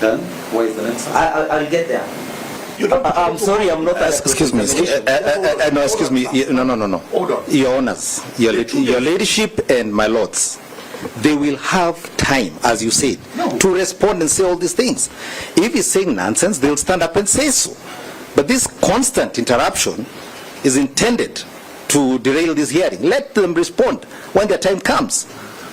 Then, why is the next one? I'll get there. I'm sorry, I'm not asking. Excuse me. No, excuse me. No. Hold on. Your honors, your leadership and my lords, they will have time, as you said, to respond and say all these things. If he's saying nonsense, they'll stand up and say so. But this constant interruption is intended to derail this hearing. Let them respond when their time comes.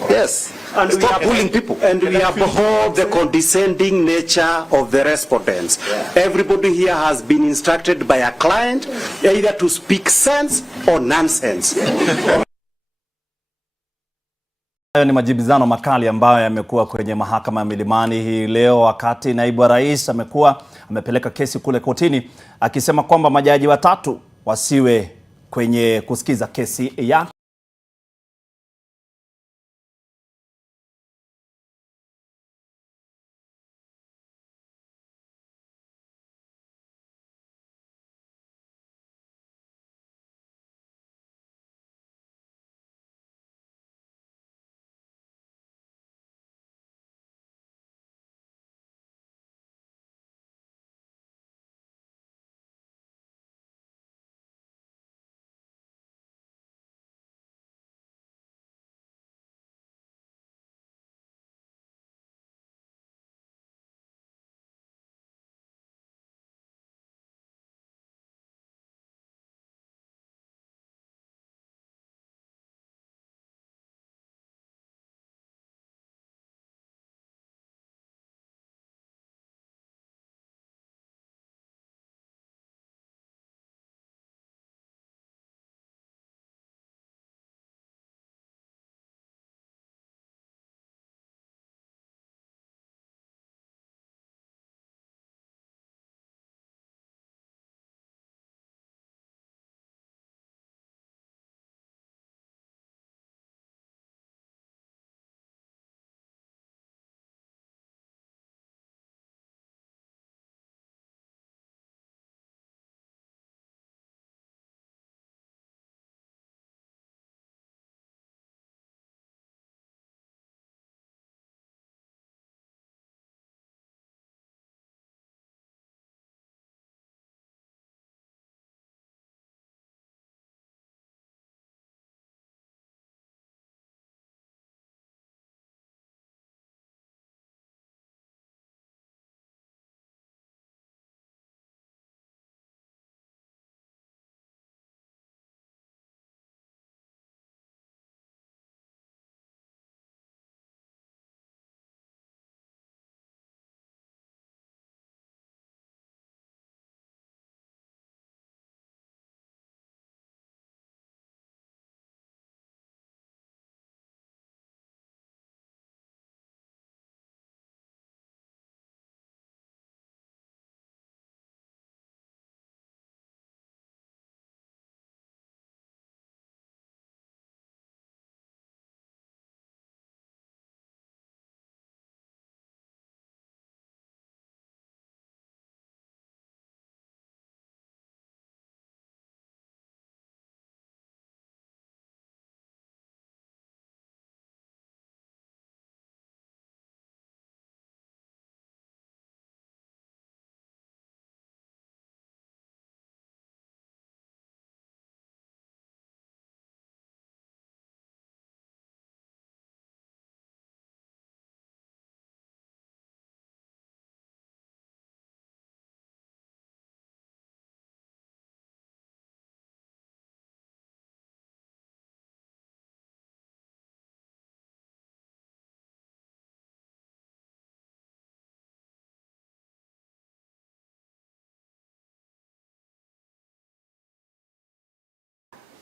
Yes. And stop bullying people. And we abhor the condescending nature of the respondents. Yeah. Everybody here has been instructed by a client either to speak sense or nonsense. Hayo ni majibizano makali ambayo yamekuwa kwenye mahakama ya Milimani hii leo, wakati naibu wa rais amepeleka kesi kule kotini akisema kwamba majaji watatu wasiwe kwenye kusikiza kesi ya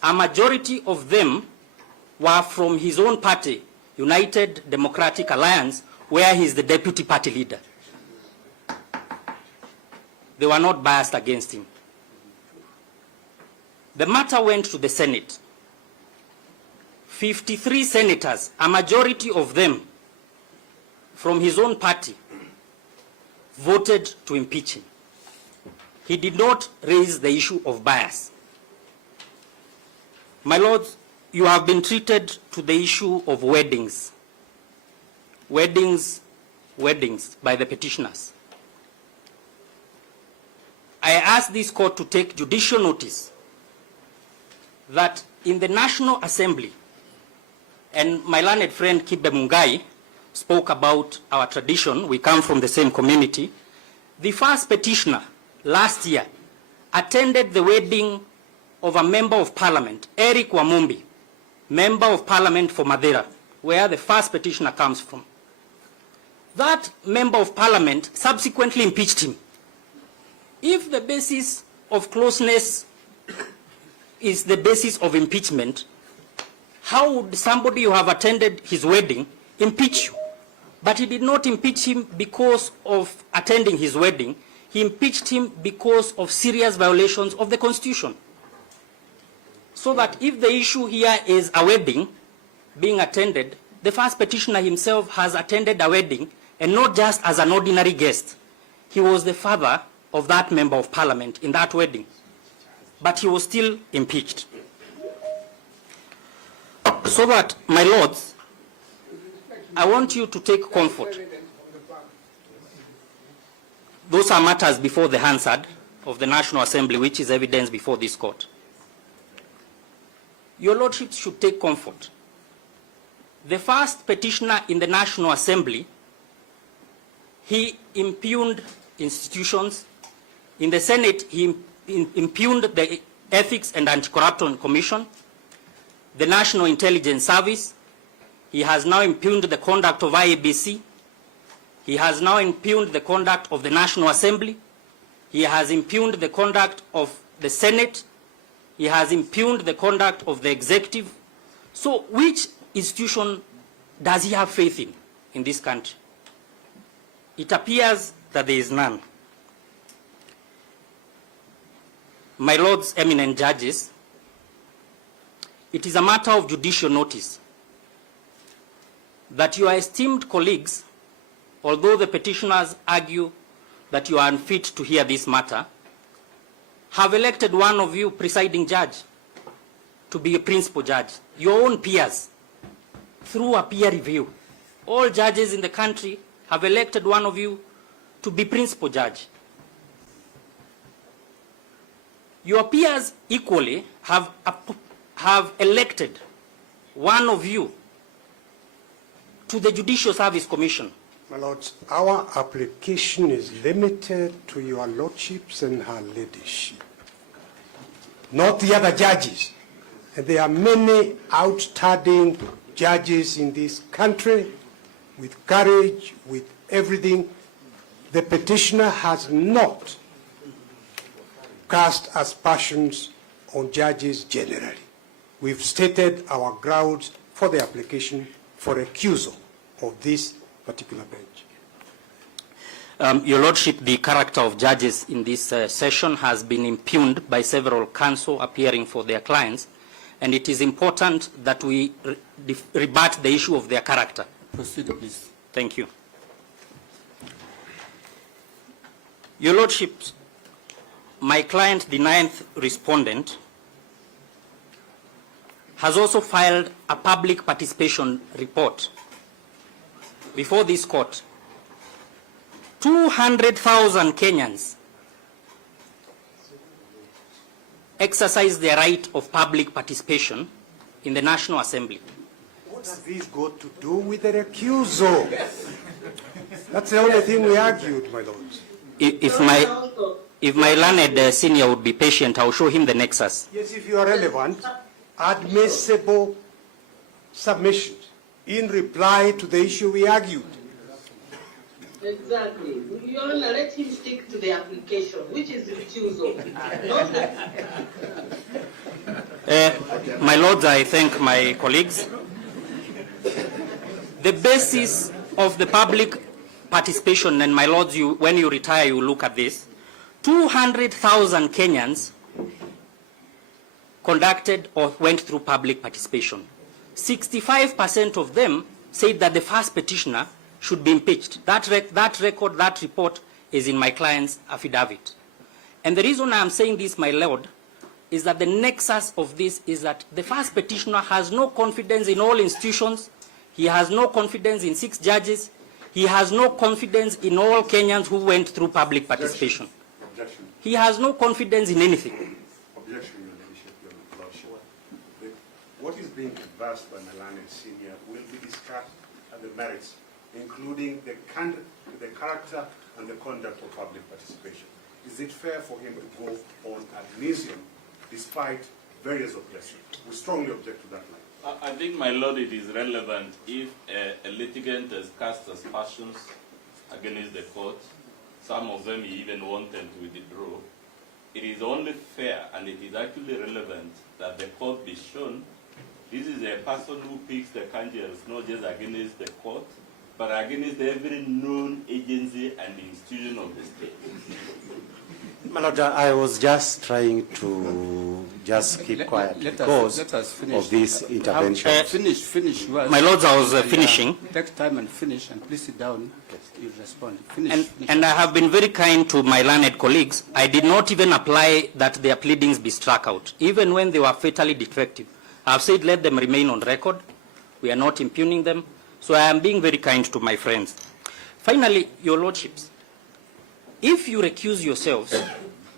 a majority of them were from his own party, United Democratic Alliance, where he is the deputy party leader. They were not biased against him. The matter went to the Senate. 53 senators, a majority of them from his own party, voted to impeach him. He did not raise the issue of bias. My lords, you have been treated to the issue of weddings. Weddings weddings by the petitioners. I ask this court to take judicial notice that in the National Assembly, and my learned friend Kibe Mungai spoke about our tradition, we come from the same community, the first petitioner last year attended the wedding of a member of parliament, Eric Wamumbi, member of parliament for Madeira, where the first petitioner comes from. That member of parliament subsequently impeached him. If the basis of closeness is the basis of impeachment, how would somebody who have attended his wedding impeach you? But he did not impeach him because of attending his wedding. He impeached him because of serious violations of the Constitution. So that if the issue here is a wedding being attended, the first petitioner himself has attended a wedding, and not just as an ordinary guest. He was the father of that member of parliament in that wedding, but he was still impeached. So that, my lords, I want you to take comfort. Those are matters before the Hansard of the National Assembly, which is evidence before this court. Your lordships should take comfort. The first petitioner in the National Assembly, he impugned institutions. In the Senate, he impugned the Ethics and Anti-Corruption Commission, the National Intelligence Service. He has now impugned the conduct of IEBC. He has now impugned the conduct of the National Assembly. He has impugned the conduct of the Senate. He has impugned the conduct of the executive. So which institution does he have faith in this country? It appears that there is none. My lords, eminent judges, it is a matter of judicial notice that your esteemed colleagues, although the petitioners argue that you are unfit to hear this matter, have elected one of you, presiding judge, to be a principal judge. Your own peers, through a peer review. All judges in the country have elected one of you to be principal judge. Your peers equally have elected one of you to the Judicial Service Commission. My lords, our application is limited to your lordships and her ladyship, not the other judges. And there are many outstanding judges in this country with courage, with everything. The petitioner has not cast aspersions on judges generally. We've stated our grounds for the application for recusal of this particular bench. Your Lordship, the character of judges in this session has been impugned by several counsel appearing for their clients, and it is important that we rebut the issue of their character. Proceed, please. Thank you. Your Lordship, my client, the 9th respondent, has also filed a public participation report before this court. 200,000 Kenyans exercise their right of public participation in the National Assembly. What has this got to do with the recusal? That's the only thing we argued, my lords. If my learned senior would be patient, I'll show him the nexus. Yes, if you are relevant, admissible submissions in reply to the issue we argued. Exactly. Your Honor, let him stick to the application, which is recusal. My lords, I thank my colleagues. The basis of the public participation, and my lords, when you retire, you look at this. 200,000 Kenyans conducted or went through public participation. 65% of them said that the first petitioner should be impeached. That report is in my client's affidavit. And the reason I am saying this, my lord, is that the nexus of this is that the first petitioner has no confidence in all institutions. He has no confidence in 6 judges. He has no confidence in all Kenyans who went through public participation. Objection. He has no confidence in anything. Objection, Your Ladyship, Your Lordship. What is being advanced by Malane Senior will be discussed at the merits, including the character and the conduct of public participation. Is it fair for him to go on ad nauseam despite various objections? We strongly object to that line. I think, my Lord, it is relevant if a litigant has cast aspersions against the court. Some of them he even wanted to withdraw. It is only fair, and it is actually relevant, that the court be shown this is a person who picks the candles not just against the court, but against every known agency and institution of the state. My Lord, I was just trying to just keep quiet because of this intervention. Finish. My Lords, I was finishing. Take time and finish, and please sit down. You respond. Finish. And I have been very kind to my learned colleagues. I did not even apply that their pleadings be struck out, even when they were fatally defective. I have said let them remain on record. We are not impugning them. So I am being very kind to my friends. Finally, Your Lordships, if you recuse yourselves,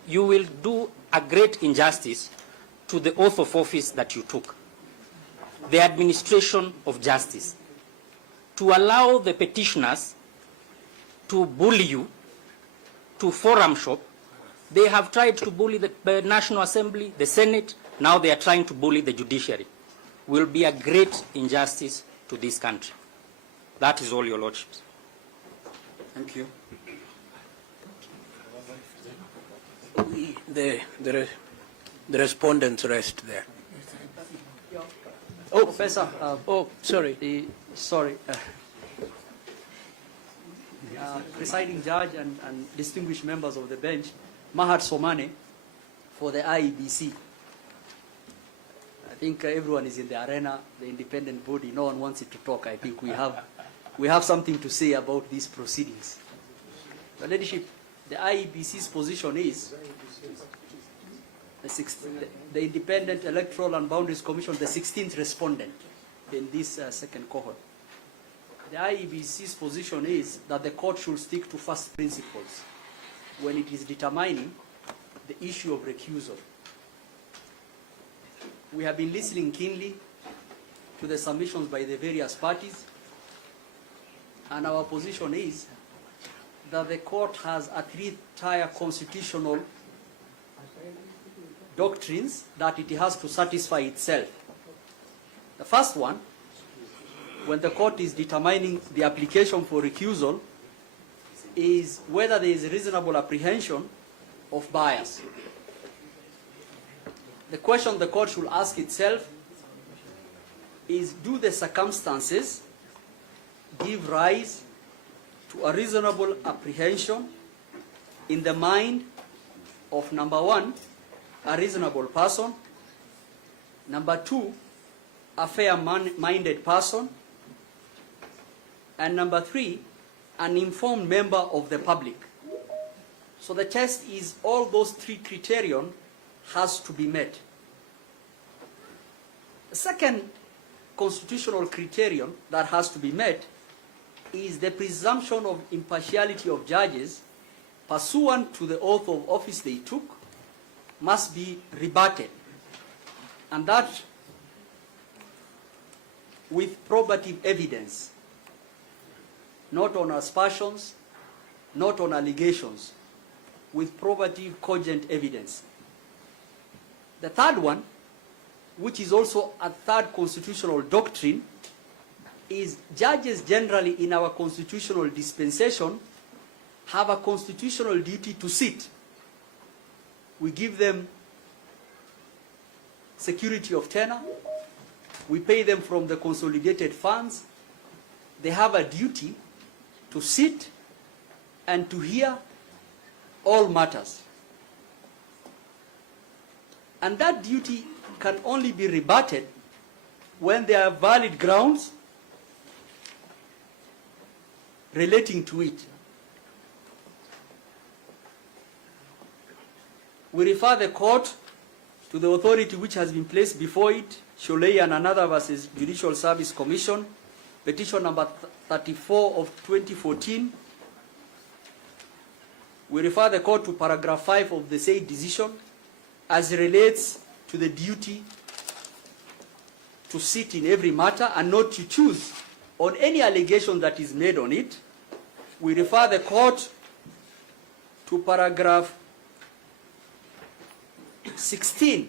you will do a great injustice to the oath of office that you took, the administration of justice. To allow the petitioners to bully you, to forum shop, they have tried to bully the National Assembly, the Senate, now they are trying to bully the judiciary. Will be a great injustice to this country. That is all, Your Lordships. Thank you. The respondents rest there. Oh, Professor. Sorry. Sorry. Presiding judge and distinguished members of the bench, Mahat Somane for the IEBC. I think everyone is in the arena, the independent body. No one wants it to talk. I think we have something to say about these proceedings. Your Ladyship, the IEBC's position is the Independent Electoral and Boundaries Commission, the 16th respondent in this second cohort. The IEBC's position is that the court should stick to first principles when it is determining the issue of recusal. We have been listening keenly to the submissions by the various parties, and our position is that the court has a three-tier constitutional doctrines that it has to satisfy itself. The first one, when the court is determining the application for recusal, is whether there is reasonable apprehension of bias. The question the court should ask itself is, do the circumstances give rise to a reasonable apprehension in the mind of, number one, a reasonable person, number two, a fair-minded person, and number three, an informed member of the public. So the test is all those three criterion has to be met. The second constitutional criterion that has to be met is the presumption of impartiality of judges pursuant to the oath of office they took must be rebutted, and that with probative evidence, not on aspersions, not on allegations, with probative cogent evidence. The third one, which is also a third constitutional doctrine, is judges generally in our constitutional dispensation have a constitutional duty to sit. We give them security of tenure. We pay them from the consolidated funds. They have a duty to sit and to hear all matters. And that duty can only be rebutted when there are valid grounds relating to it. We refer the court to the authority which has been placed before it, Sholei and another versus Judicial Service Commission, petition number 34 of 2014, we refer the court to paragraph 5 of the said decision as relates to the duty to sit in every matter and not to choose on any allegation that is made on it. We refer the court to paragraph 16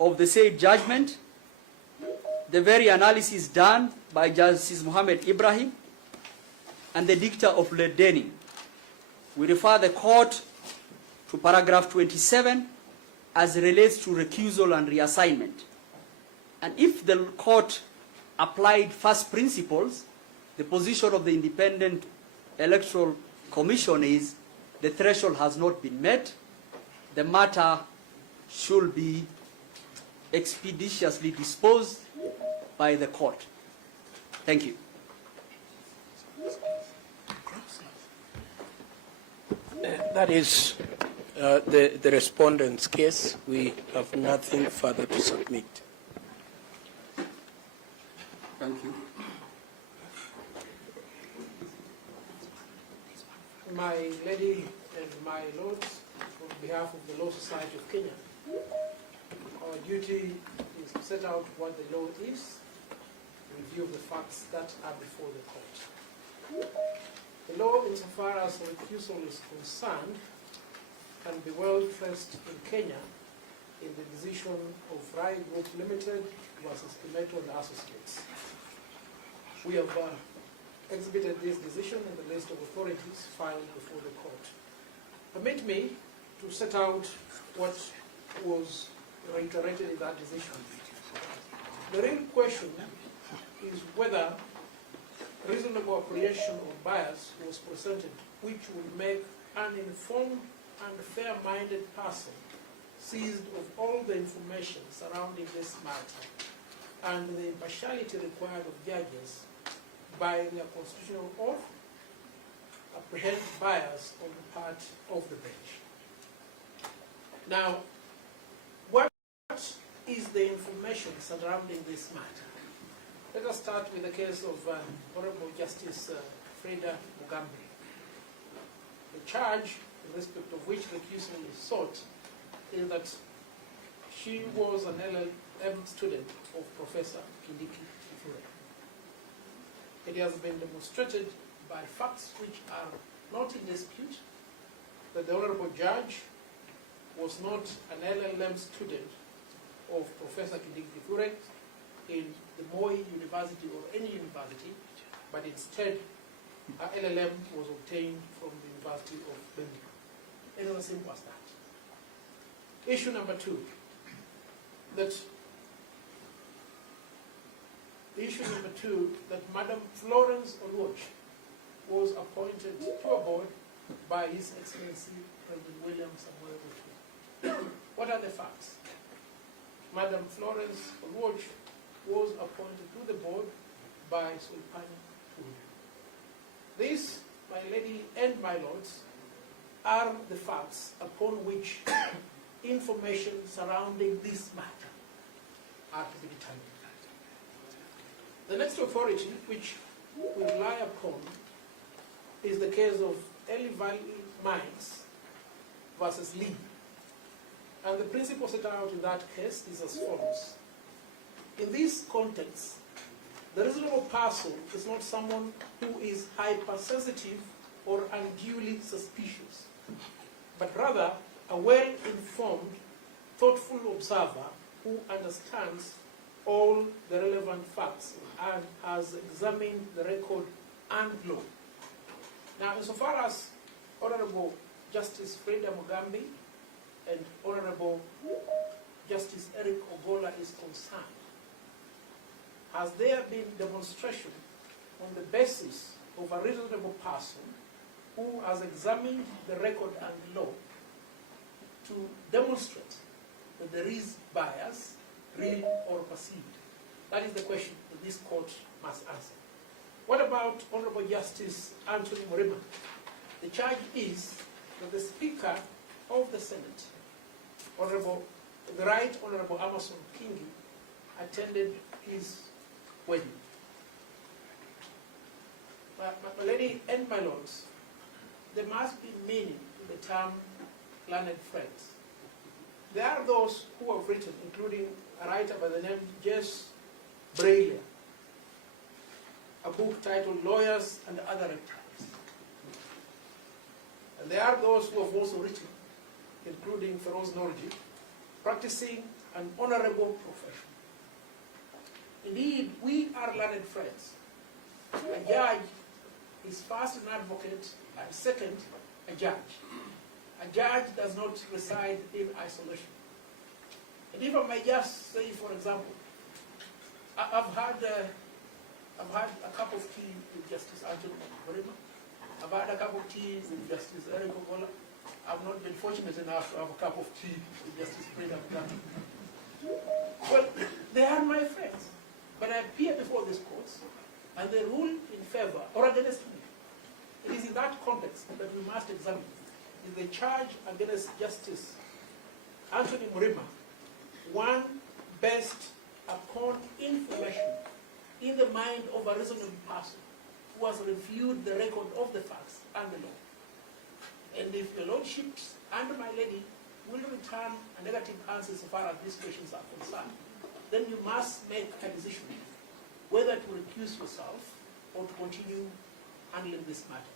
of the said judgment, the very analysis done by Justice Mohammed Ibrahim and the dicta of Lord Denning. We refer the court to paragraph 27 as relates to recusal and reassignment. And if the court applied first principles, the position of the Independent Electoral Commission is the threshold has not been met. The matter should be expeditiously disposed by the court. Thank you. That is the respondent's case. We have nothing further to submit. Thank you. My lady and my lords, on behalf of the Law Society of Kenya, our duty is to set out what the law is, in view of the facts that are before the court. The law, insofar as recusal is concerned, can be well traced in Kenya in the decision of Rai Group Limited versus Kimeto and Associates. We have exhibited this decision in the list of authorities filed before the court. Permit me to set out what was reiterated in that decision. The real question is whether reasonable apprehension of bias was presented which would make an informed and fair-minded person seized of all the information surrounding this matter and the impartiality required of judges by their constitutional oath apprehend bias on the part of the bench. Now, what is the information surrounding this matter? Let us start with the case of Honorable Justice Freda Mugambi. The charge in respect of which recusal is sought is that she was an LLM student of Professor Kindiki Kithure. It has been demonstrated by facts which are not in dispute that the Honorable Judge was not an LLM student of Professor Kindiki Kithure in the Moi University or any university, but instead her LLM was obtained from the University of Bendigo. It was as simple as that. Issue number two, that Madam Florence Oluoch was appointed to a board by His Excellency President William Samuel Ruto. What are the facts? Madam Florence Oluoch was appointed to the board by Sultani Tuju. These, my lady and my lords, are the facts upon which information surrounding this matter are to be determined. The next authority which we rely upon is the case of Eli Valley Mines versus Lee. And the principle set out in that case is as follows. In this context, the reasonable person is not someone who is hypersensitive or unduly suspicious, but rather a well-informed, thoughtful observer who understands all the relevant facts and has examined the record and law. Now, insofar as Honorable Justice Freda Mugambi and Honorable Justice Eric Ogola is concerned, has there been demonstration on the basis of a reasonable person who has examined the record and law to demonstrate that there is bias, real or perceived? That is the question that this court must answer. What about Honorable Justice Anthony Murima? The charge is that the Speaker of the Senate, the Right Honorable Amason Kingi, attended his wedding. My lady and my lords, there must be meaning in the term learned friends. There are those who have written, including a writer by the name Jess Brailer, a book titled Lawyers and Other Reptiles. And there are those who have also written, including Feroz Norji, Practicing an Honorable Profession. Indeed, we are learned friends. A judge is first an advocate and second a judge. A judge does not reside in isolation. And if I may just say, for example, I've had a cup of tea with Justice Anthony Mrima. I've had a cup of tea with Justice Eric Ogola. I've not been fortunate enough to have a cup of tea with Justice Brenda Mugami. Well, they are my friends. But I appear before these courts, and they rule in favor or against me. It is in that context that we must examine, is the charge against Justice Anthony Mrima one based upon information in the mind of a reasonable person who has reviewed the record of the facts and the law. And if your lordships and my lady will return a negative answer so far as these questions are concerned, then you must make a decision whether to recuse yourself or to continue handling this matter.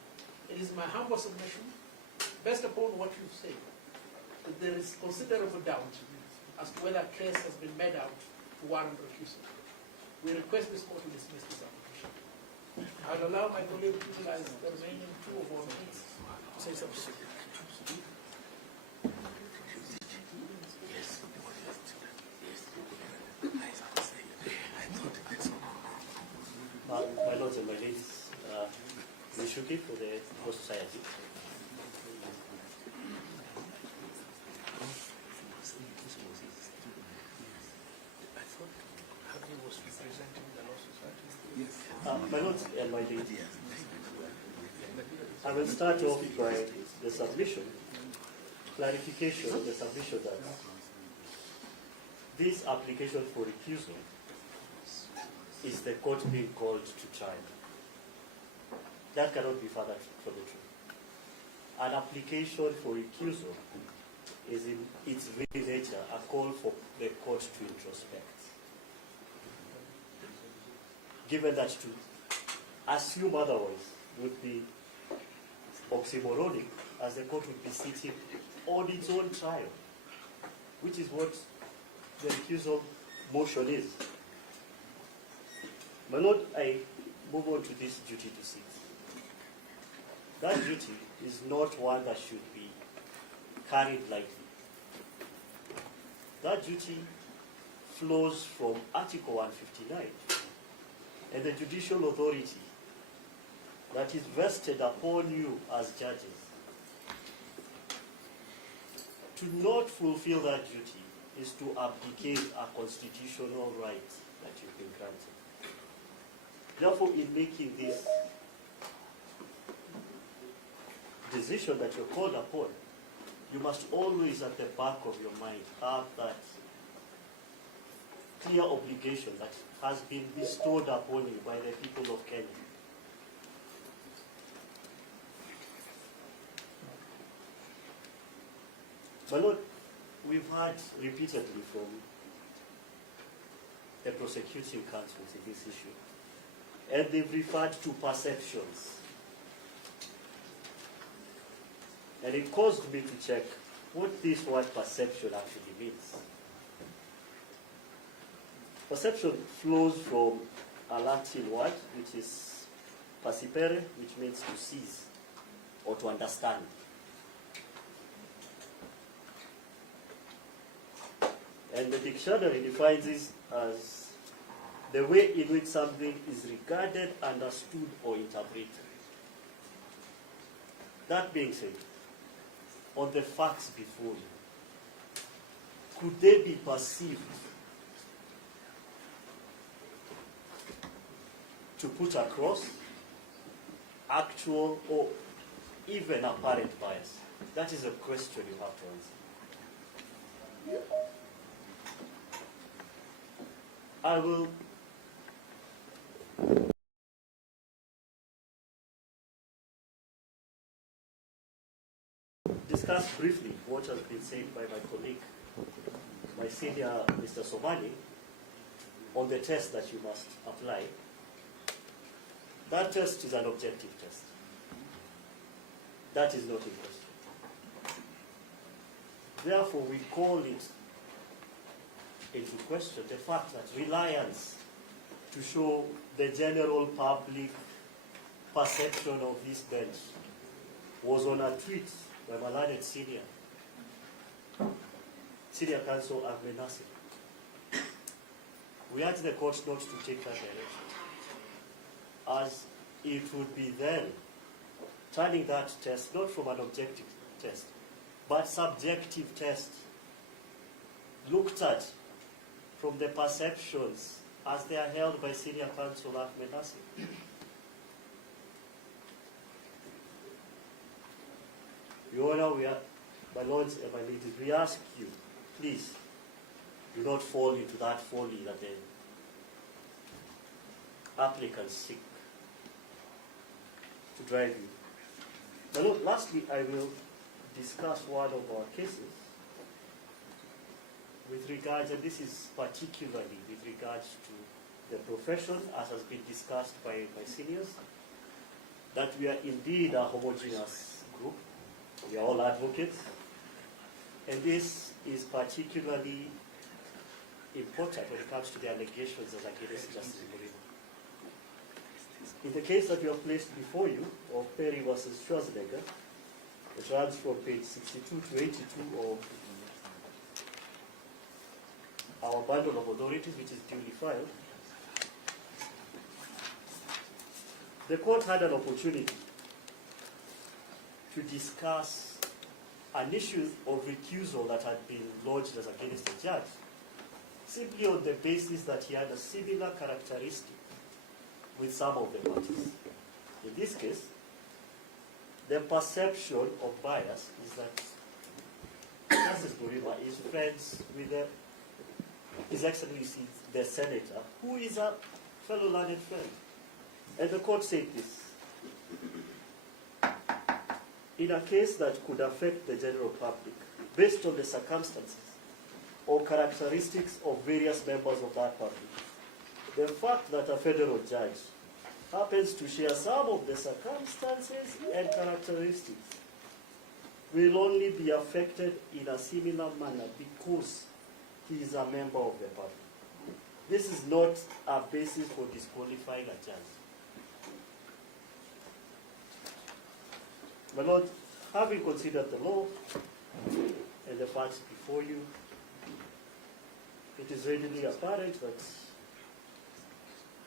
It is my humble submission, based upon what you've said, that there is considerable doubt as to whether a case has been made out to warrant recusal. We request this court to dismiss this application. I'll allow my colleague to utilize the remaining 2 of our minutes to say something. My lords and my ladies, Rishuki for the Law Society. My lords and my ladies, I will start off by the submission, clarification of the submission that this application for recusal is the court being called to trial. That cannot be further from the truth. An application for recusal is in its very nature a call for the court to introspect. Given that to assume otherwise would be oxymoronic, as the court would be sitting on its own trial, which is what the recusal motion is. My lord, I move on to this duty to sit. That duty is not one that should be carried lightly. That duty flows from Article 159 and the judicial authority that is vested upon you as judges. To not fulfill that duty is to abdicate a constitutional right that you've been granted. Therefore, in making this decision that you're called upon, you must always at the back of your mind have that clear obligation that has been bestowed upon you by the people of Kenya. My lord, we've heard repeatedly from the prosecuting counsels in this issue, and they've referred to perceptions. And it caused me to check what this word perception actually means. Perception flows from a Latin word, which is percipere, which means to seize or to understand. And the dictionary defines this as the way in which something is regarded, understood, or interpreted. That being said, on the facts before you, could they be perceived to put across actual or even apparent bias? That is a question you have to answer. I will discuss briefly what has been said by my colleague, my senior, Mr. Somani, on the test that you must apply. That test is an objective test. That is not in question. Therefore, we call it into question the fact that reliance to show the general public perception of this bench was on a tweet by my learned senior counsel Agmenasi. We urge the court not to take that direction, as it would be then turning that test not from an objective test, but subjective test, looked at from the perceptions as they are held by senior counsel Agmenasi. Your Honor, my lords and my ladies, we ask you, please, do not fall into that folly that the applicants seek to drive you. My lord, lastly, I will discuss one of our cases with regards, and this is particularly with regards to the profession, as has been discussed by my seniors, that we are indeed a homogeneous group. We are all advocates, and this is particularly important when it comes to the allegations as against Justice Mourinho. In the case that we have placed before you, of Perry versus Schwarzenegger, it runs from page 62 to 82 of our bundle of authorities, which is duly filed. The court had an opportunity to discuss an issue of recusal that had been lodged as against the judge, simply on the basis that he had a similar characteristic with some of the parties. In this case, the perception of bias is that Justice Mourinho is friends with His Excellency the Senator, who is a fellow learned friend. And the court said this: in a case that could affect the general public, based on the circumstances or characteristics of various members of that public, the fact that a federal judge happens to share some of the circumstances and characteristics will only be affected in a similar manner because he is a member of the party. This is not a basis for disqualifying a judge. My Lord, having considered the law and the facts before you, it is readily apparent that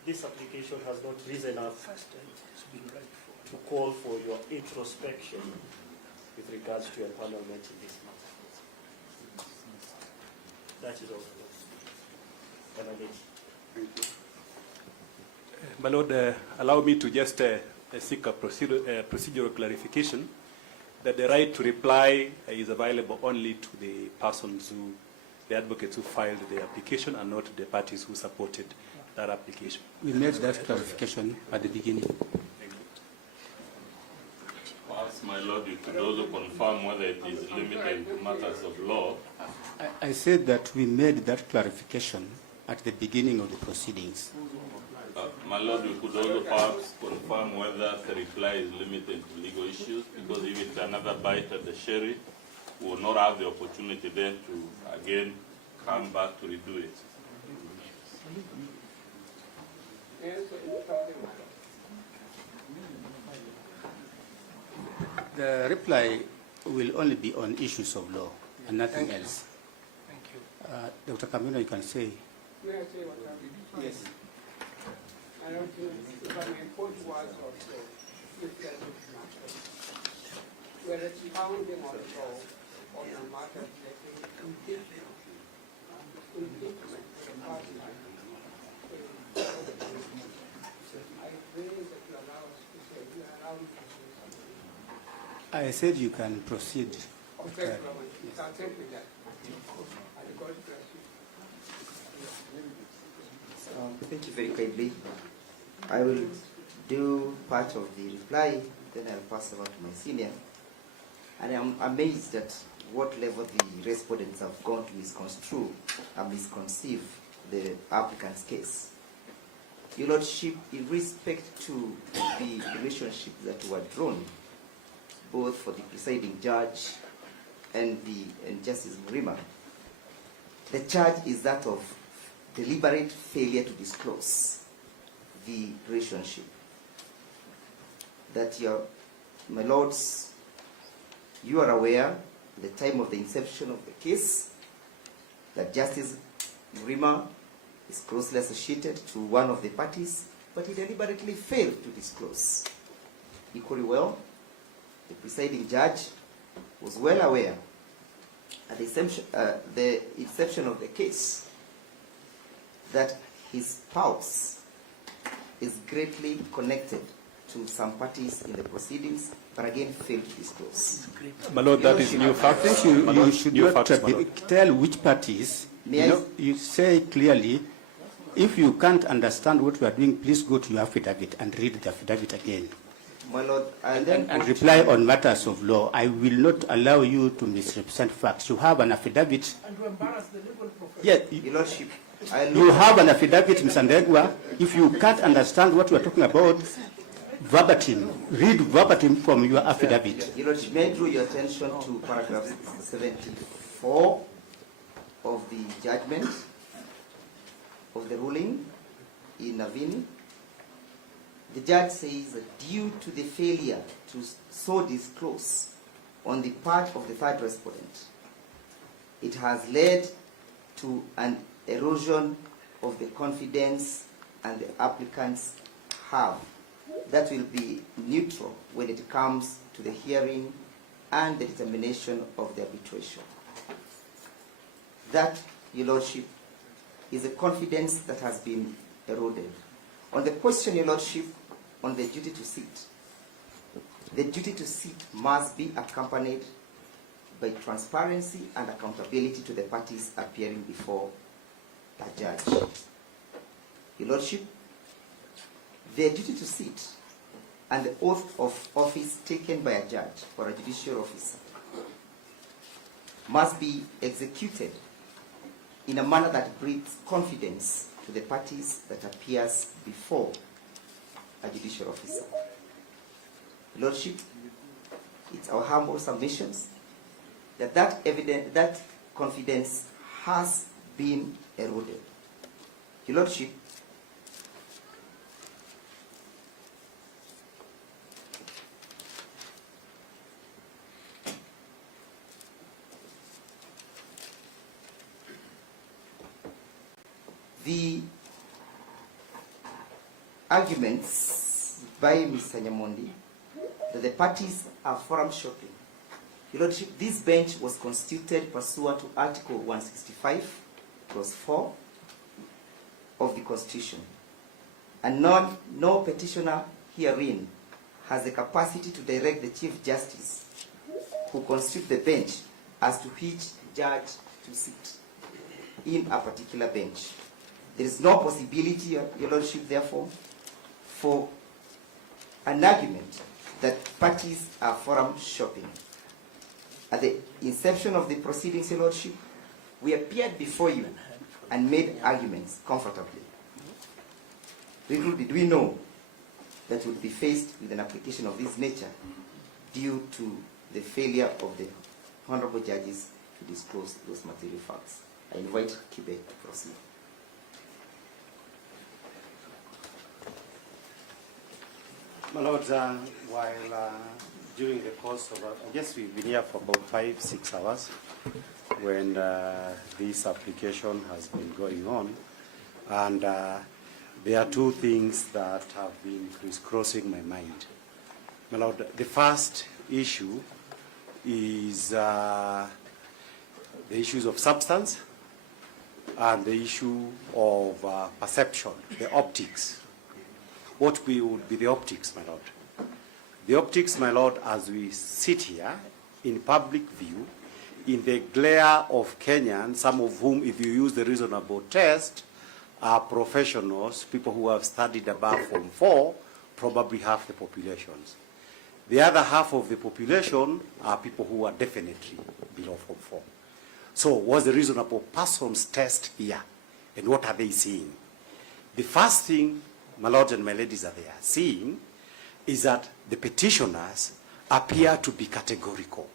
this application has not risen up to call for your introspection with regards to empanelment in this matter. That is all. My Lord, allow me to just seek a procedural clarification that the right to reply is available only to the persons who, the advocates who filed the application, and not the parties who supported that application. We made that clarification at the beginning. Perhaps, my Lord, you could also confirm whether it is limited to matters of law. I said that we made that clarification at the beginning of the proceedings. My Lord, we could also perhaps confirm whether the reply is limited to legal issues, because if it's another bite at the cherry, we will not have the opportunity then to again come back to redo it. The reply will only be on issues of law and nothing else. Thank you. Dr. Camino, you can say. May I say what happened? Yes. I don't think if I may point was also if there is matter. Where it's founding also on a matter relating to impeachment of the party. I pray that you allow us to say, you allow me to say something. I said you can proceed. Okay, yes. I'll take with that. And God bless you. Thank you very kindly. I will do part of the reply, then I'll pass over to my senior. And I'm amazed at what level the respondents have gone to misconstrue and misconceive the applicant's case. Your Lordship, in respect to the relationships that were drawn, both for the presiding judge and Justice Mrima, the charge is that of deliberate failure to disclose the relationship. That my lords, you are aware at the time of the inception of the case that Justice Mrima is closely associated to one of the parties, but he deliberately failed to disclose. Equally well, the presiding judge was well aware at the inception of the case that his spouse is greatly connected to some parties in the proceedings, but again failed to disclose. My Lord, that is new facts. I think you should new not facts, my Lord. tell which parties. You say clearly, if you can't understand what we are doing, please go to your affidavit and read the affidavit again. My Lord, and reply on matters of law. I will not allow you to misrepresent facts. You have an affidavit. And to embarrass the legal profession. Yes, Your Lordship, you have an affidavit, Mr. Ndegwa. If you can't understand what we are talking about, verbatim, read verbatim from your affidavit. Your Lordship, may I draw your attention to paragraph 74 of the judgment of the ruling in Navini. The judge says that due to the failure to so disclose on the part of the third respondent, it has led to an erosion of the confidence and the applicants have. That will be neutral when it comes to the hearing and the determination of the arbitration. That, Your Lordship, is a confidence that has been eroded. On the question, Your Lordship, on the duty to sit, the duty to sit must be accompanied by transparency and accountability to the parties appearing before a judge. Your Lordship, the duty to sit and the oath of office taken by a judge or a judicial officer must be executed in a manner that breeds confidence to the parties that appears before a judicial officer. Lordship, it's our humble submissions that confidence has been eroded. Your Lordship, the arguments by Mr. Nyamondi that the parties are forum shopping. Your Lordship, this bench was constituted pursuant to Article 165, Clause 4 of the Constitution, and no petitioner herein has the capacity to direct the Chief Justice who constitutes the bench as to which judge to sit in a particular bench. There is no possibility, Your Lordship, therefore, for an argument that parties are forum shopping. At the inception of the proceedings, Your Lordship, we appeared before you and made arguments comfortably. Little did we know that we would be faced with an application of this nature due to the failure of the honorable judges to disclose those material facts. I invite Kibe to proceed. My Lord, while during the course of, I guess we've been here for about 5-6 hours when this application has been going on, and there are two things that have been crisscrossing my mind. My Lord, the first issue is the issues of substance and the issue of perception, the optics. What would be the optics, my Lord? The optics, my Lord, as we sit here in public view, in the glare of Kenyans, some of whom, if you use the reasonable test, are professionals, people who have studied above Form 4, probably half the populations. The other half of the population are people who are definitely below Form 4. So what's the reasonable person's test here, and what are they seeing? The first thing, my lords and my ladies, that they are seeing is that the petitioners appear to be categorical,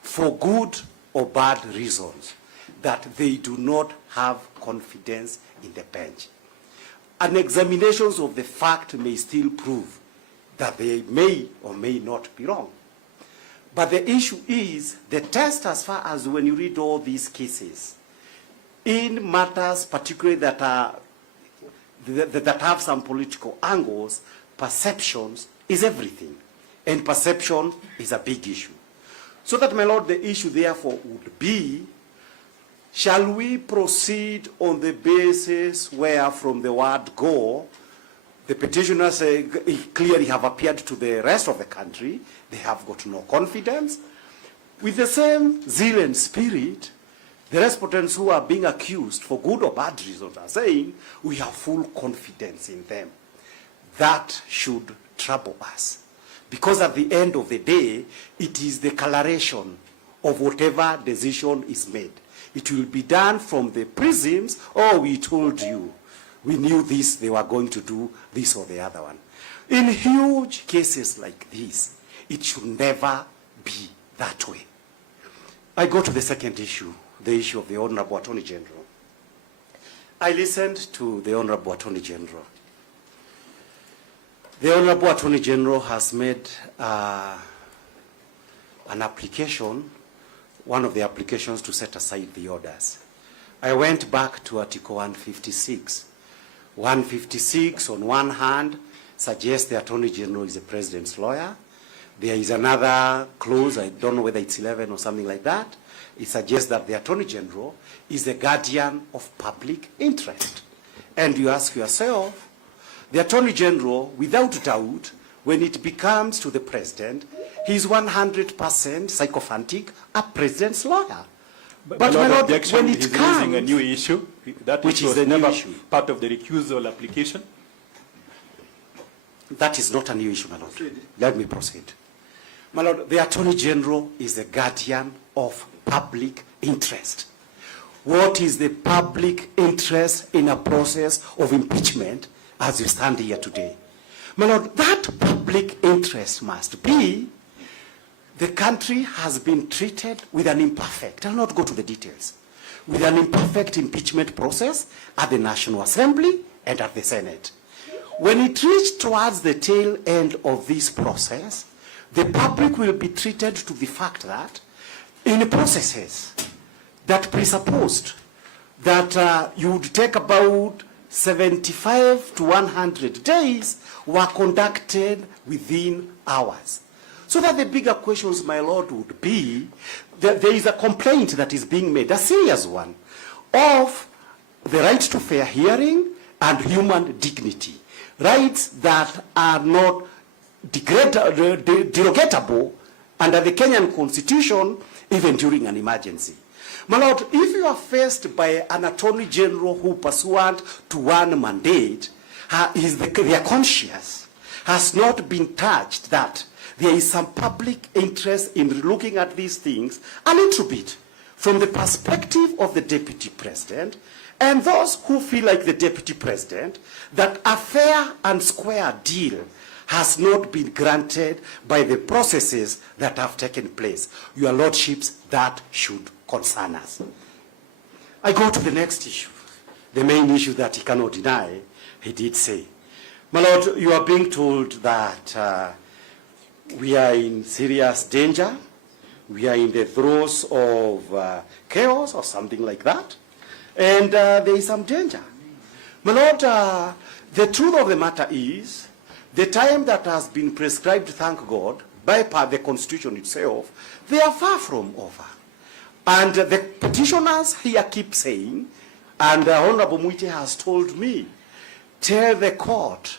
for good or bad reasons, that they do not have confidence in the bench. And examinations of the fact may still prove that they may or may not be wrong. But the issue is, the test as far as when you read all these cases, in matters particularly that have some political angles, perceptions is everything. And perception is a big issue. So that, my lord, the issue therefore would be, shall we proceed on the basis where from the word go, the petitioners clearly have appeared to the rest of the country, they have got no confidence. With the same zeal and spirit, the respondents who are being accused for good or bad reasons are saying, we have full confidence in them. That should trouble us. Because at the end of the day, it is the coloration of whatever decision is made. It will be done from the prisms, oh, we told you. We knew this, they were going to do this or the other one. In huge cases like this, it should never be that way. I go to the second issue, the issue of the Honorable Attorney General. I listened to the Honorable Attorney General. The Honorable Attorney General has made an application, one of the applications to set aside the orders. I went back to Article 156. 156, on one hand, suggests the Attorney General is the President's lawyer. There is another clause, I don't know whether it's 11 or something like that. It suggests that the Attorney General is the guardian of public interest. And you ask yourself, the Attorney General, without doubt, when it becomes to the President, he's 100% sycophantic, a President's lawyer. But my lord, when it comes, raising a new issue, that which was is the never issue. Part of the recusal application. That is not a new issue, my lord. Let me proceed. My lord, the Attorney General is the guardian of public interest. What is the public interest in a process of impeachment as you stand here today? My lord, that public interest must be the country has been treated with an imperfect, I'll not go to the details, with an imperfect impeachment process at the National Assembly and at the Senate. When it reaches towards the tail end of this process, the public will be treated to the fact that in processes that presupposed that you would take about 75 to 100 days were conducted within hours. So that the bigger questions, my lord, would be that there is a complaint that is being made, a serious one, of the right to fair hearing and human dignity. Rights that are not derogatable under the Kenyan Constitution, even during an emergency. My lord, if you are faced by an Attorney General who, pursuant to one mandate, their conscience has not been touched that there is some public interest in looking at these things a little bit from the perspective of the Deputy President and those who feel like the Deputy President, that a fair and square deal has not been granted by the processes that have taken place. Your Lordships, that should concern us. I go to the next issue, the main issue that he cannot deny, he did say. My Lord, you are being told that we are in serious danger, we are in the throes of chaos or something like that, and there is some danger. My Lord, the truth of the matter is, the time that has been prescribed, thank God, by the Constitution itself, they are far from over. And the petitioners here keep saying, and Honorable Muite has told me, tell the court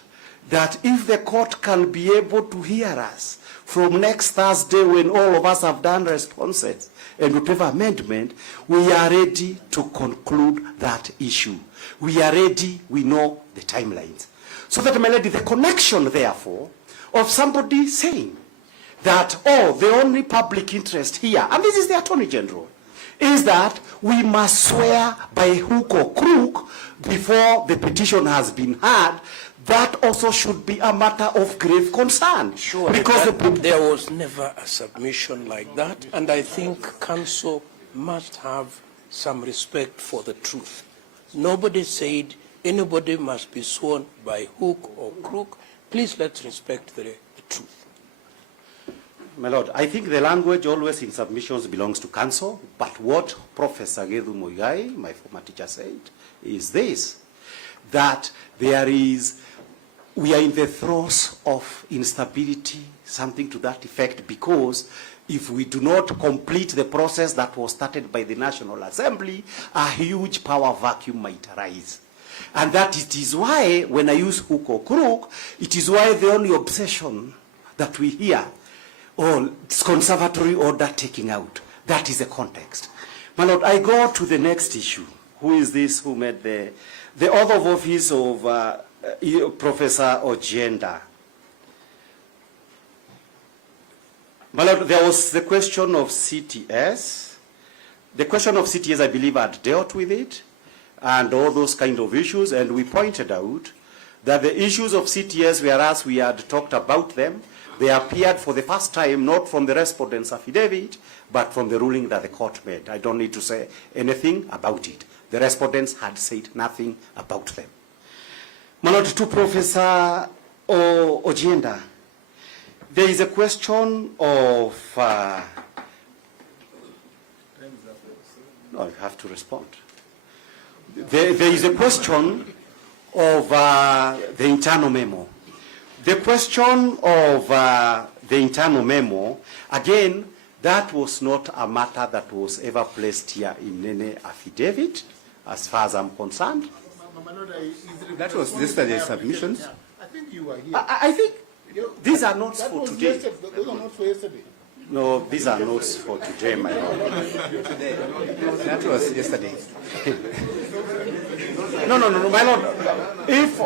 that if the court can be able to hear us from next Thursday when all of us have done responses and whatever amendment, we are ready to conclude that issue. We are ready, we know the timelines. So that, my lady, the connection, therefore, of somebody saying that, oh, the only public interest here, and this is the Attorney General, is that we must swear by hook or crook before the petition has been heard. That also should be a matter of grave concern. Sure, because there was never a submission like that, and I think counsel must have some respect for the truth. Nobody said anybody must be sworn by hook or crook. Please let's respect the truth. My Lord, I think the language always in submissions belongs to counsel, but what Professor Gedhu Muigai, my former teacher, said is this, that we are in the throes of instability, something to that effect, because if we do not complete the process that was started by the National Assembly, a huge power vacuum might arise. And that it is why, when I use hook or crook, it is why the only obsession that we hear, oh, it's conservatory order taking out. That is the context. My Lord, I go to the next issue. Who is this who made the oath of office of Professor Ojenda? My Lord, there was the question of CTS. The question of CTS, I believe, had dealt with it and all those kind of issues, and we pointed out that the issues of CTS, whereas we had talked about them, they appeared for the first time not from the respondent's affidavit, but from the ruling that the court made. I don't need to say anything about it. The respondents had said nothing about them. My Lord, to Professor Ojenda, there is a question of... no, I have to respond. There is a question of the internal memo. The question of the internal memo, again, that was not a matter that was ever placed here in any affidavit, as far as I'm concerned. That was yesterday's submissions. I think you were here. I think these are notes that for was today. yesterday. Those are notes for yesterday. No, these are notes for today, my Lord. That was yesterday. No, my Lord. If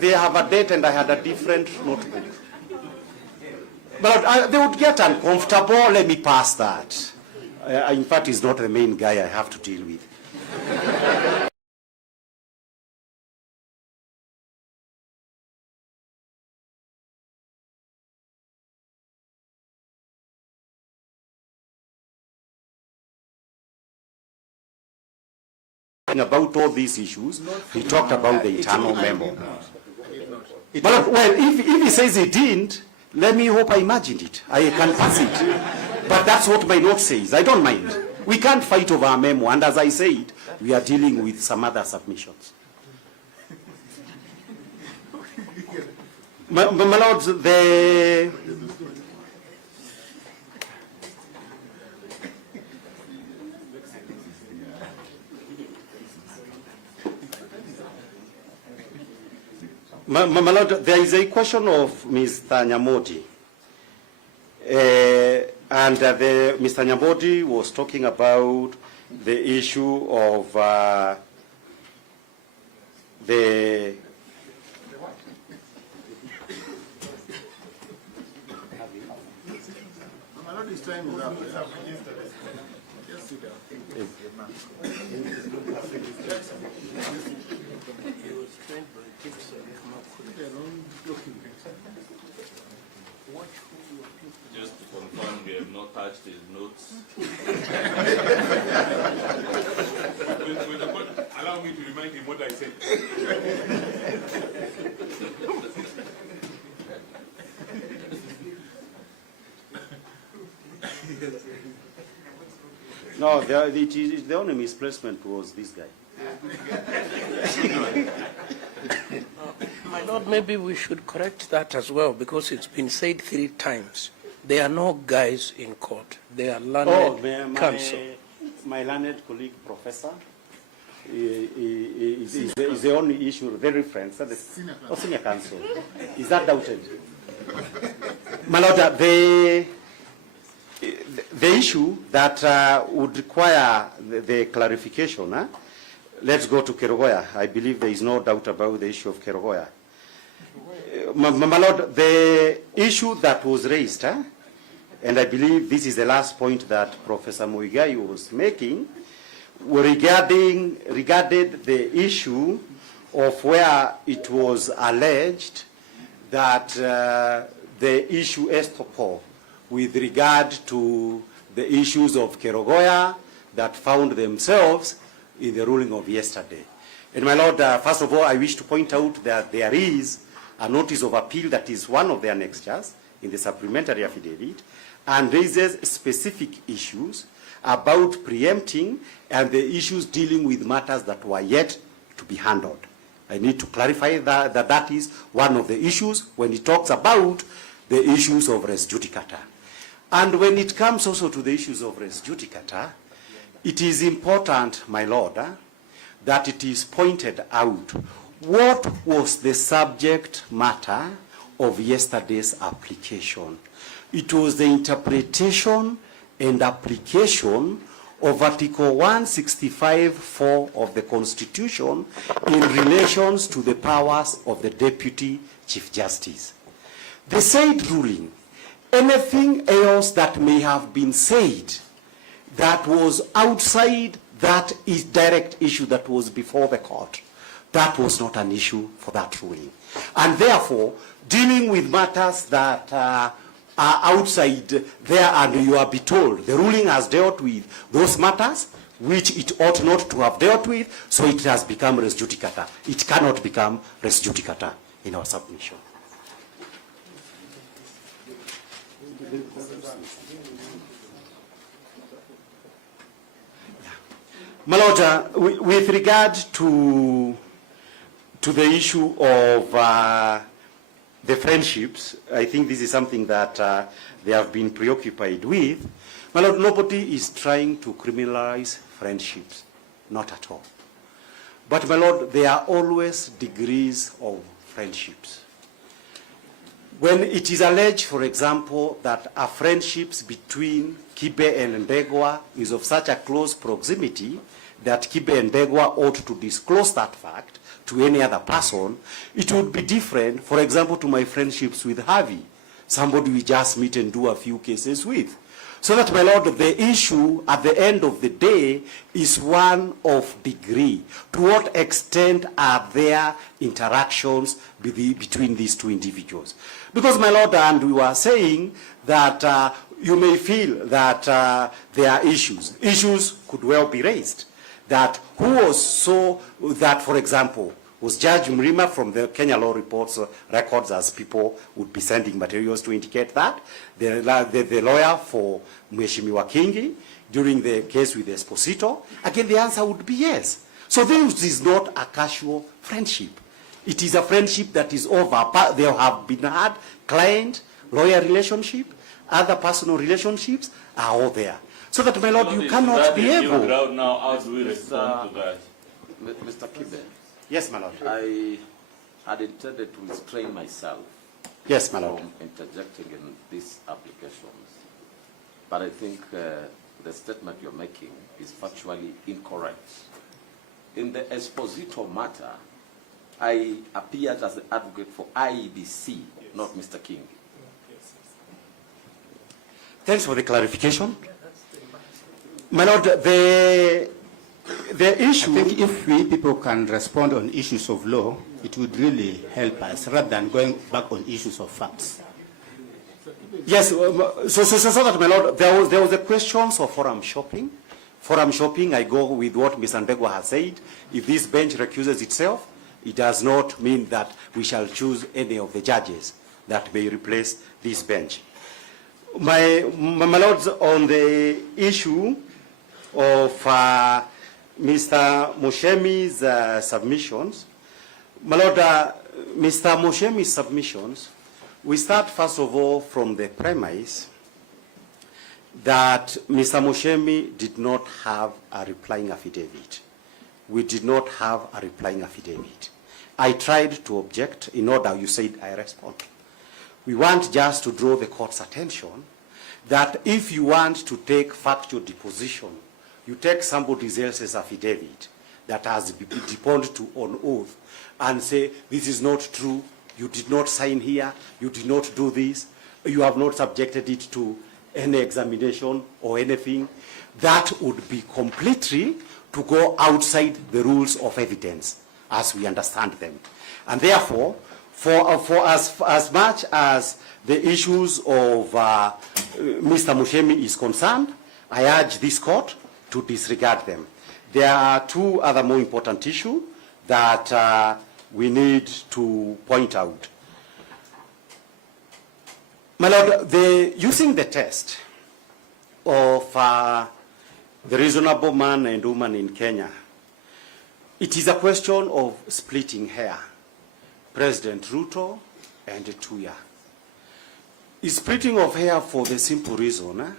they have a date and I had a different notebook, but they would get uncomfortable. Let me pass that. In fact, he's not the main guy I have to deal with. About all these issues, he talked about the internal memo. But well, if he says he didn't, let me hope I imagined it. I can pass it. But that's what my note says. I don't mind. We can't fight over a memo, and as I said, we are dealing with some other submissions. My Lords, My Lord, there is a question of Mr. Nyamodi. And Mr. Nyamodi was talking about the issue of the... My Lord is trying to have just sit down. Just to confirm, we have not touched his notes. Allow me to remind him what I said. No, the only misplacement was this guy. My Lord, maybe we should correct that as well, because it's been said 3 times. There are no guys in court. They are learned counsel. My learned colleague, Professor, is the only issue, the reference, senior counsel. Is that doubted? My Lord, the issue that would require the clarification, let's go to Kerugoya. I believe there is no doubt about the issue of Kerugoya. My Lord, the issue that was raised, and I believe this is the last point that Professor Muigai was making, regarded the issue of where it was alleged that the issue estoppel with regard to the issues of Kerogoya that found themselves in the ruling of yesterday. And my Lord, first of all, I wish to point out that there is a notice of appeal that is one of the annexures in the supplementary affidavit and raises specific issues about preempting and the issues dealing with matters that were yet to be handled. I need to clarify that is one of the issues when it talks about the issues of res judicata. And when it comes also to the issues of res judicata, it is important, my Lord, that it is pointed out what was the subject matter of yesterday's application. It was the interpretation and application of Article 165(4) of the Constitution in relations to the powers of the Deputy Chief Justice. The said ruling, anything else that may have been said that was outside that is direct issue that was before the court, that was not an issue for that ruling. And therefore, dealing with matters that are outside there and you are be told the ruling has dealt with those matters which it ought not to have dealt with, so it has become res judicata. It cannot become res judicata in our submission. My Lord, with regard to the issue of the friendships, I think this is something that they have been preoccupied with. My Lord, nobody is trying to criminalize friendships, not at all. But my Lord, there are always degrees of friendships. When it is alleged, for example, that a friendships between Kibe and Ndegwa is of such a close proximity that Kibe and Ndegwa ought to disclose that fact to any other person, it would be different, for example, to my friendships with Harvey, somebody we just meet and do a few cases with. So that, my Lord, the issue at the end of the day is one of degree. To what extent are there interactions between these two individuals? Because, my Lord, and we were saying that you may feel that there are issues. Issues could well be raised. That who was so that, for example, was Judge Mrima from the Kenya Law Reports records, as people would be sending materials to indicate that, the lawyer for Mheshimiwa Kingi during the case with Esposito, again the answer would be yes. So this is not a casual friendship. It is a friendship that is over. There have been had client-lawyer relationship, other personal relationships are all there. So that, my Lord, you cannot be able. Now, how do we respond to that? Mr. Kibe. Yes, my Lord. I had intended to restrain myself. Yes, my Lord. From interjecting in these applications. But I think the statement you're making is factually incorrect. In the Esposito matter, I appeared as the advocate for IEBC, not Mr. King. Thanks for the clarification. My Lord, the issue... I think if we people can respond on issues of law, it would really help us, rather than going back on issues of facts. Yes, so that, my Lord, there was a question of forum shopping. Forum shopping, I go with what Ms. Ndegwa has said. If this bench recuses itself, it does not mean that we shall choose any of the judges that may replace this bench. My Lords, on the issue of Mr. Moshemi's submissions, my Lord, Mr. Moshemi's submissions, we start first of all from the premise that Mr. Moshemi did not have a replying affidavit. We did not have a replying affidavit. I tried to object. In order, you said I respond. We want just to draw the court's attention that if you want to take factual deposition, you take somebody else's affidavit that has been deposed to on oath and say this is not true you did not sign here, you did not do this, you have not subjected it to any examination or anything, that would be completely to go outside the rules of evidence as we understand them. And therefore, for as much as the issues of Mr. Mushemi is concerned, I urge this court to disregard them. There are two other more important issues that we need to point out. My Lord, using the test of the reasonable man and woman in Kenya, it is a question of splitting hair. President Ruto and Tuya. Is splitting of hair for the simple reason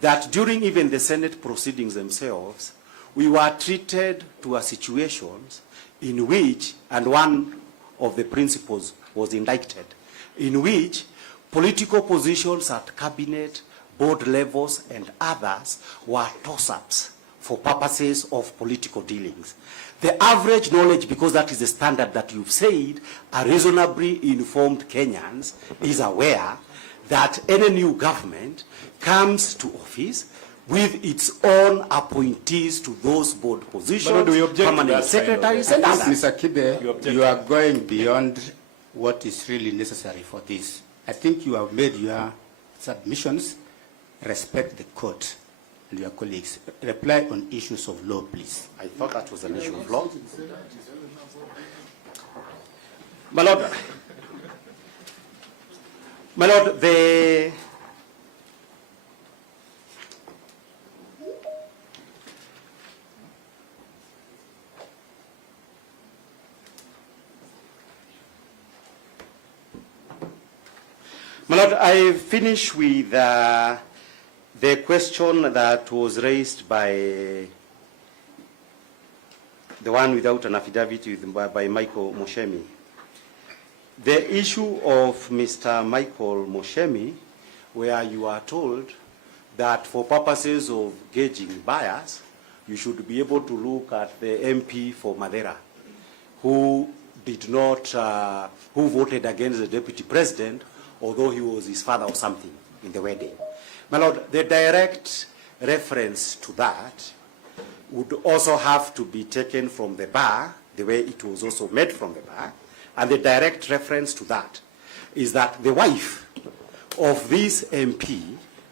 that during even the Senate proceedings themselves, we were treated to a situations in which, and one of the principals was indicted, in which political positions at cabinet, board levels, and others were toss-ups for purposes of political dealings. The average knowledge, because that is the standard that you've said, a reasonably informed Kenyans is aware that any new government comes to office with its own appointees to those board positions, permanent secretaries, and others. Mr. Kibe, you are going beyond what is really necessary for this. I think you have made your submissions. Respect the court and your colleagues. Reply on issues of law, please. I thought that was an issue of law. My Lord, I finish with the question that was raised by the one without an affidavit by Michael Mushemi. The issue of Mr. Michael Mushemi, where you are told that for purposes of gauging bias, you should be able to look at the MP for Madeira, who did not, who voted against the deputy president, although he was his father or something in the wedding. My Lord, the direct reference to that would also have to be taken from the bar, the way it was also made from the bar, and the direct reference to that is that the wife of this MP.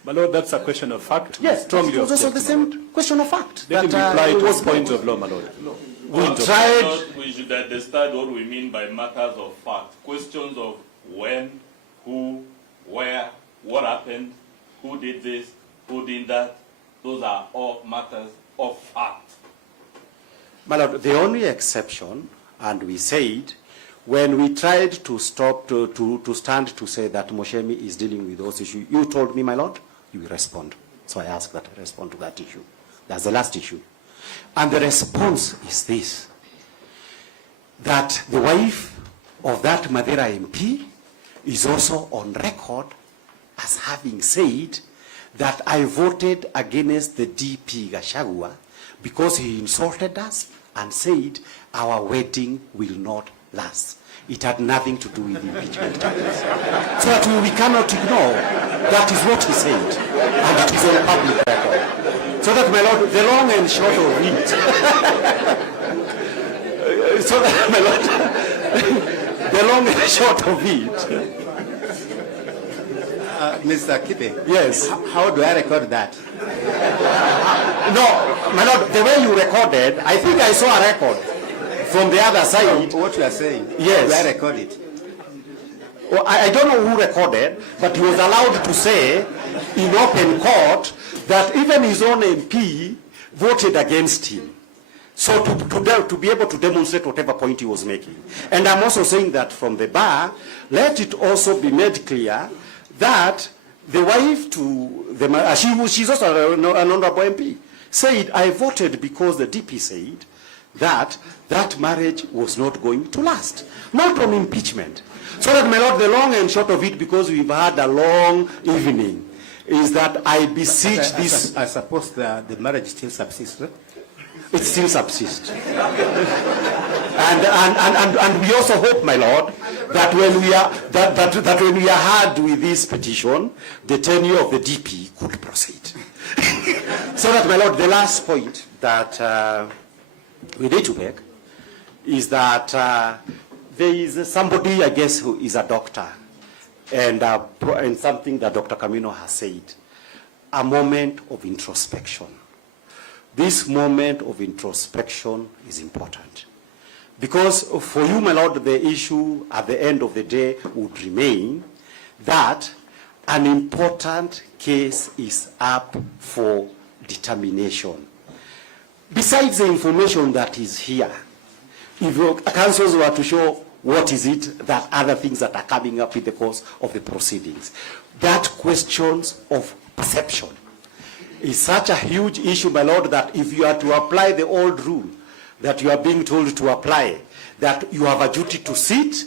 My Lord, that's a question of fact. Yes, it was also the same question of fact. Let him reply to the point of law, my Lord. We should understand what we mean by matters of fact. Questions of when, who, where, what happened, who did this, who did that. Those are all matters of fact. My Lord, the only exception, and we said, when we tried to stop, to stand to say that Mushemi is dealing with those issues, you told me, my Lord, you will respond. So I asked that I respond to that issue. That's the last issue. And the response is this, that the wife of that Madeira MP is also on record as having said that I voted against the DP Gachagua because he insulted us and said our wedding will not last. It had nothing to do with impeachment. So that we cannot ignore that is what he said, and it is on public record. So that, my Lord, the long and short of it, so that, my Lord, the long and short of it. Mr. Kibe, yes. How do I record that? No, my Lord, the way you recorded, I think I saw a record from the other side. What you are saying? Yes. Do I record it? Well, I don't know who recorded, but he was allowed to say in open court that even his own MP voted against him. So to be able to demonstrate whatever point he was making. And I'm also saying that from the bar, let it also be made clear that the wife to the she's also an honorable MP, said, I voted because the DP said that that marriage was not going to last. Not on impeachment. So that, my Lord, the long and short of it, because we've had a long evening, is that I beseech this. I suppose the marriage still subsists, right? it still subsists. And we also hope, my Lord, that when we are that when we are hard with this petition, the tenure of the DP could proceed. So that, my Lord, the last point that we need to make is that there is somebody, I guess, who is a doctor, and something that Dr. Camino has said, a moment of introspection. This moment of introspection is important. Because for you, my Lord, the issue at the end of the day would remain that an important case is up for determination. Besides the information that is here, if your councils were to show what is it that other things that are coming up in the course of the proceedings, that questions of perception is such a huge issue, my Lord, that if you are to apply the old rule that you are being told to apply, that you have a duty to sit,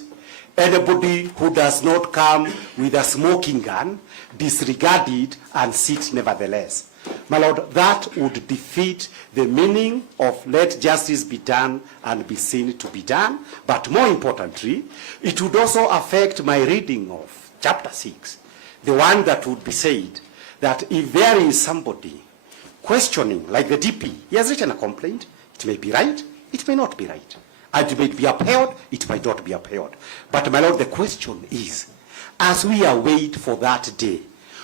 anybody who does not come with a smoking gun, disregard it and sit nevertheless. My Lord, that would defeat the meaning of let justice be done and be seen to be done. But more importantly, it would also affect my reading of chapter 6, the one that would be said that if there is somebody questioning, like the DP, he has written a complaint, it may be right, it may not be right. And it may be upheld, it might not be upheld. But my Lord, the question is, as we await for that day,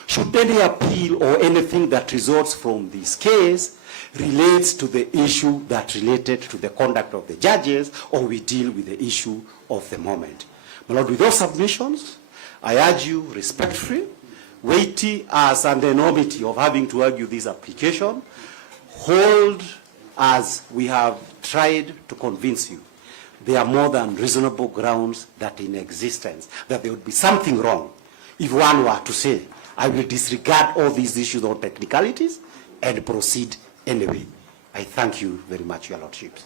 should any appeal or anything that results from this case relates to the issue that related to the conduct of the judges, or we deal with the issue of the moment? My Lord, with those submissions, I urge you respectfully, weighty as an enormity of having to argue this application, hold as we have tried to convince you, there are more than reasonable grounds that in existence, that there would be something wrong if one were to say, I will disregard all these issues or technicalities and proceed anyway. I thank you very much, Your Lordships.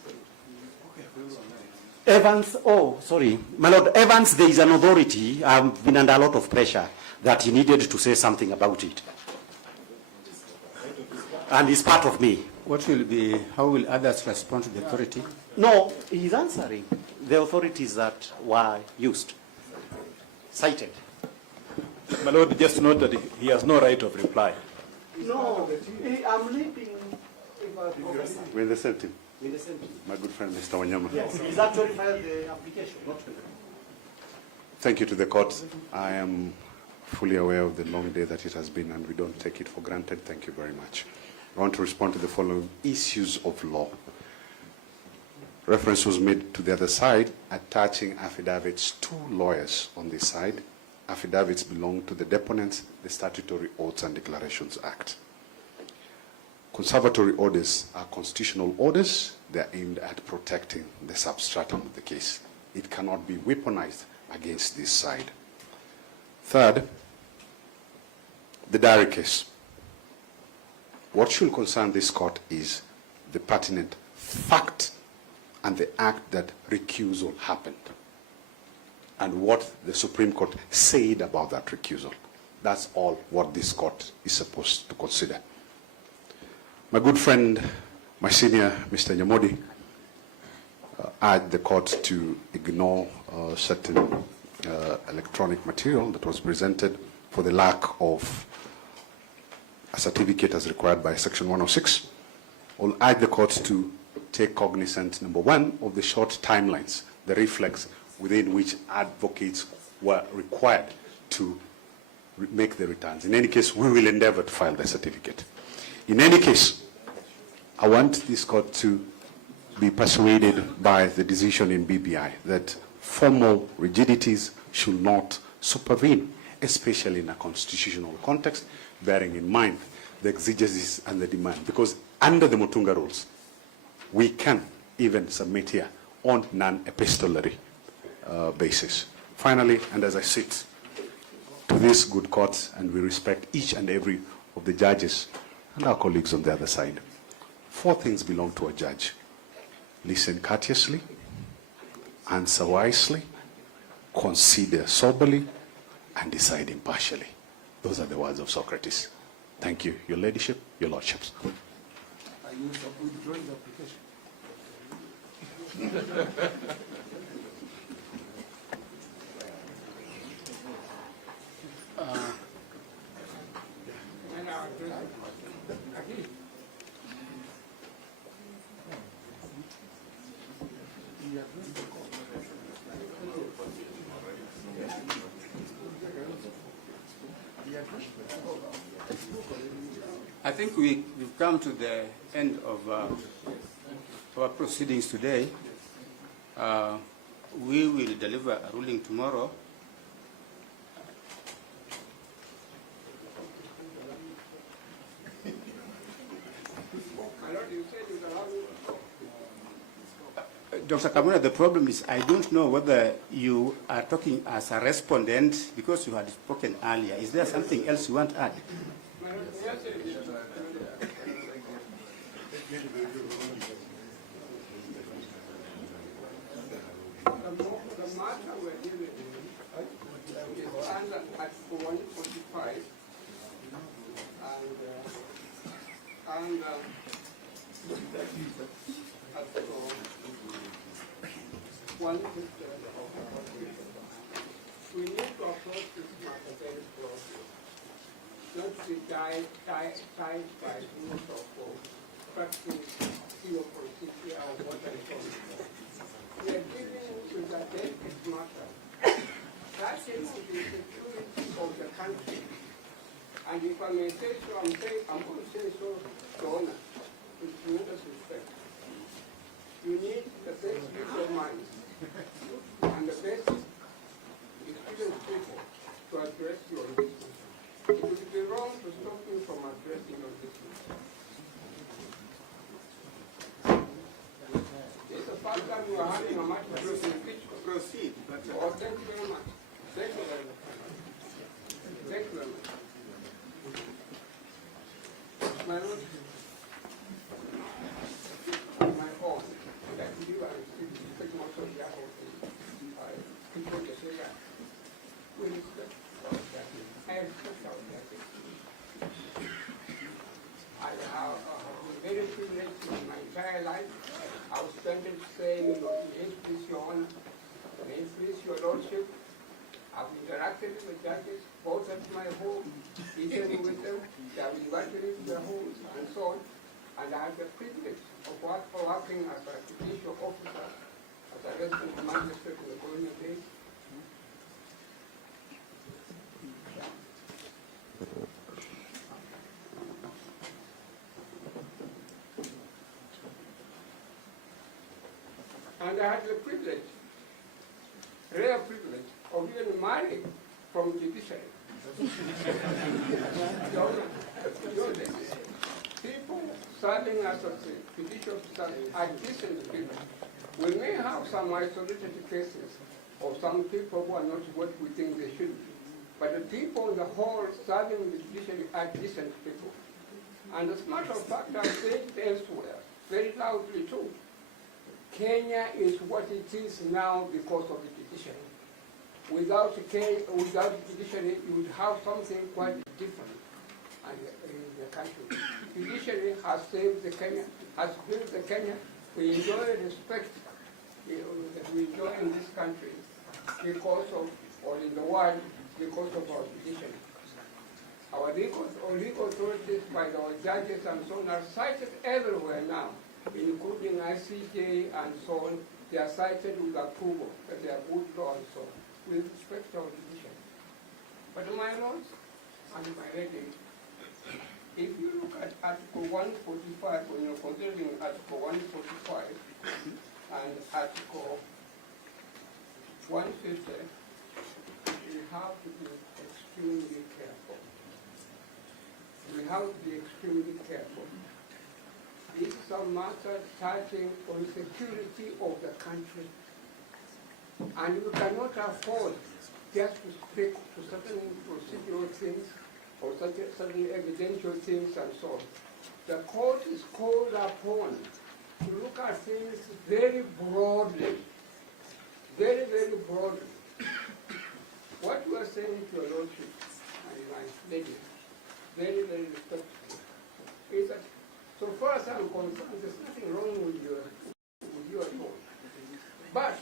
Evans, oh, sorry. My Lord, Evans, there is an authority. I've been under a lot of pressure that he needed to say something about it. And it's part of me. What will be, how will others respond to the authority? No, he's answering the authorities that were used, cited. My Lord, just note that he has no right of reply. No, I'm leaving. We're in the same team. In the same team. My good friend, Mr. Wanyama. Yes, he's actually filed the application, not me. Thank you to the court. I am fully aware of the long day that it has been, and we don't take it for granted. Thank you very much. I want to respond to the following issues of law. Reference was made to the other side, attaching affidavits to lawyers on this side. Affidavits belong to the deponents, the Statutory Oaths and Declarations Act. Conservatory orders are constitutional orders. They are aimed at protecting the substratum of the case. It cannot be weaponized against this side. Third, the diary case. What should concern this court is the pertinent fact and the act that recusal happened, and what the Supreme Court said about that recusal. That's all what this court is supposed to consider. My good friend, my senior, Mr. Nyamodi, urged the court to ignore certain electronic material that was presented for the lack of a certificate as required by Section 106. I'll urge the court to take cognizance, number one, of the short timelines, the reflex within which advocates were required to make the returns. In any case, we will endeavor to file the certificate. In any case, I want this court to be persuaded by the decision in BBI that formal rigidities should not supervene, especially in a constitutional context, bearing in mind the exigencies and the demand. Because under the Mutunga rules, we can even submit here on non-epistolary basis. Finally, and as I sit to this good court, and we respect each and every of the judges and our colleagues on the other side, 4 things belong to a judge: listen courteously, answer wisely, consider soberly, and decide impartially. Those are the words of Socrates. Thank you, Your Ladyship, Your Lordships. Are you withdrawing the application? I think we've come to the end of our proceedings today. We will deliver a ruling tomorrow. Dr. Kamuna, the problem is I don't know whether you are talking as a respondent because you had spoken earlier. Is there something else you want to add? The matter we're dealing with is under Article 145 and Article 150. We need to approach this matter very closely, not to be tied by rules of practice, theopoliticity, or what I call it. We are dealing with a delicate matter. That is the security of the country. And if I may say so, I'm going to say so to honor, with tremendous respect. You need the best people mind and the best experienced people to address your issues. It would be wrong to stop you from addressing your issues. It's the first time we are having a much proceed. Oh, thank you very much. Thank you very much. Thank you very much. My Lord, my own, that you are take most of the whole thing. People just say that. We respect our ethics. I respect our ethics. I have been very privileged in my entire life. I was spent it saying, yes, please, Your Honor, may it please Your Lordship. I've interacted with judges, both at my home, eaten with them, they have invited me to their homes, and so on. And I have the privilege of working as a judicial officer, as a resident magistrate in the colonial days. And I had the privilege, rare privilege, of even marrying from judiciary. People serving as a judicial officer are decent people. We may have some isolated cases of some people who are not what we think they should be. But the people on the whole serving the judiciary are decent people. And as a matter of fact, I've said it elsewhere, very loudly too. Kenya is what it is now because of the judiciary. Without judiciary, you would have something quite different in the country. Judiciary has saved the Kenya, has built the Kenya. We enjoy respect that we enjoy in this country because of, or in the world, because of our judiciary. Our legal authorities, by our judges and so on, are cited everywhere now, including ICJ and so on. They are cited with approval, that they are good law and so on. We respect our judiciary. But my lords and my ladies, if you look at Article 145, when you're considering Article 145 and Article 150, we have to be extremely careful. We have to be extremely careful. This is a matter touching on the security of the country. And we cannot afford just to stick to certain procedural things or certain evidential things and so on. The court is called upon to look at things very broadly, very, very broadly. What you are saying to your lordship and my lady, very, very respectful, is that so far as I'm concerned, concerned, there's nothing wrong with you at all. But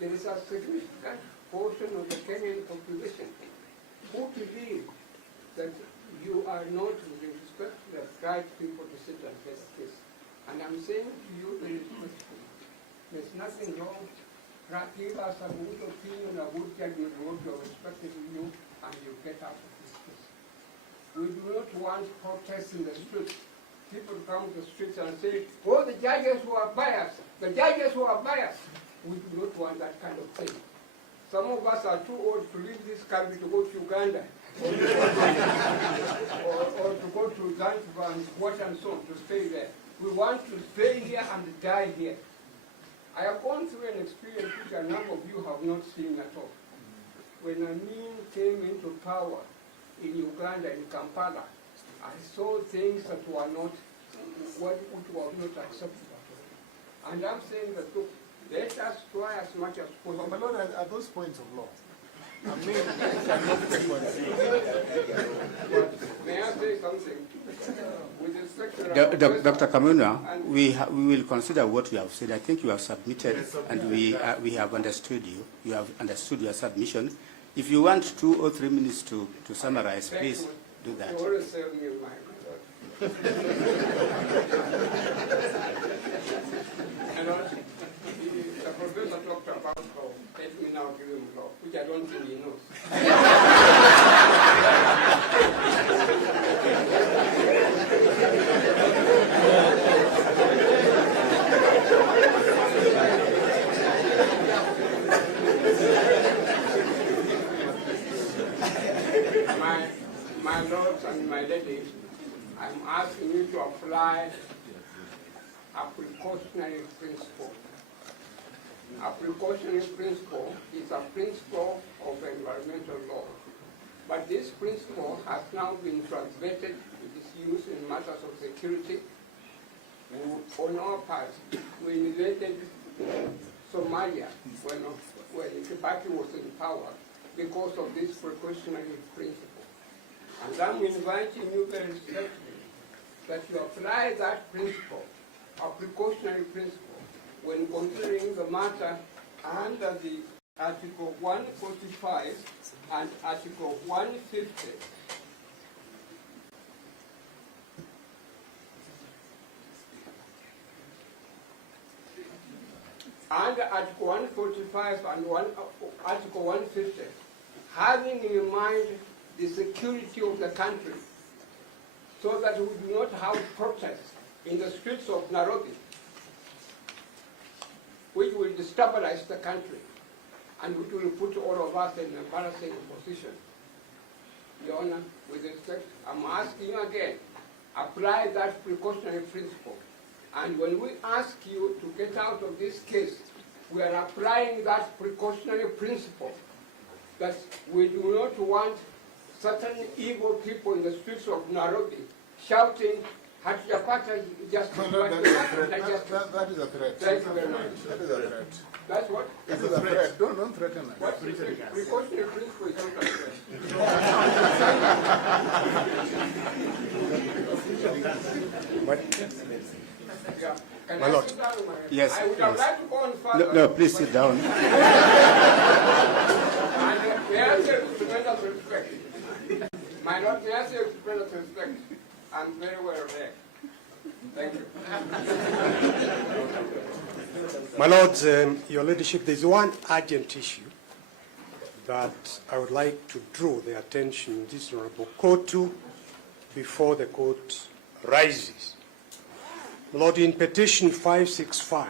there is a significant portion of the Kenyan population who believe that you are not, with respect to the right people to sit and face this. And I'm saying to you very respectfully, there's nothing wrong. Give us a good opinion, a good judgment of what you are expected of you, and you get out of this case. We do not want protests in the streets. People come to the streets and say, oh, the judges who are biased, the judges who are biased. We do not want that kind of thing. Some of us are too old to leave this country to go to Uganda, or to go to Zanzibar and watch and so on, to stay there. We want to stay here and die here. I have gone through an experience which a number of you have not seen at all. When Amin came into power in Uganda, in Kampala, I saw things that were not, what was not acceptable. And I'm saying that, look, let us try as much as possible. But Lord, at those points of law, I mean, may I say something? With respect to Dr. Kamuna, we will consider what you have said. I think you have submitted, and we have understood you. You have understood your submission. If you want 2 or 3 minutes to summarize, please do that. You always serve me in my and also, the professor talked about law. Let me now give him law, which I don't think he knows. My lords and my ladies, I'm asking you to apply a precautionary principle. A precautionary principle is a principle of environmental law. But this principle has now been translated, it is used in matters of security. On our part, we invaded Somalia when Rigathi was in power because of this precautionary principle. And I'm inviting you very respectfully that you apply that principle, a precautionary principle, when considering the matter under the Article 145 and Article 150. Under Article 145 and Article 150, having in mind the security of the country, so that we do not have protests in the streets of Nairobi, which will destabilize the country and which will put all of us in an embarrassing position. Your Honor, with respect, I'm asking you again, apply that precautionary principle. And when we ask you to get out of this case, we are applying that precautionary principle that we do not want certain evil people in the streets of Nairobi shouting, Hatujapata justice. that is a threat. Thank you very much. That is a threat. That's what? It's a threat. Don't threaten us. What precautionary principle is not a threat? Yeah. Can My I lord. sit down, Yes, I would have yes. liked to go on further. No, please sit down. And may I say with tremendous respect, my lord, may I say with tremendous respect, I'm very well read. Thank you. My lords, your leadership, there's one urgent issue that I would like to draw the attention of this honorable court to before the court rises. My lord, in petition 565,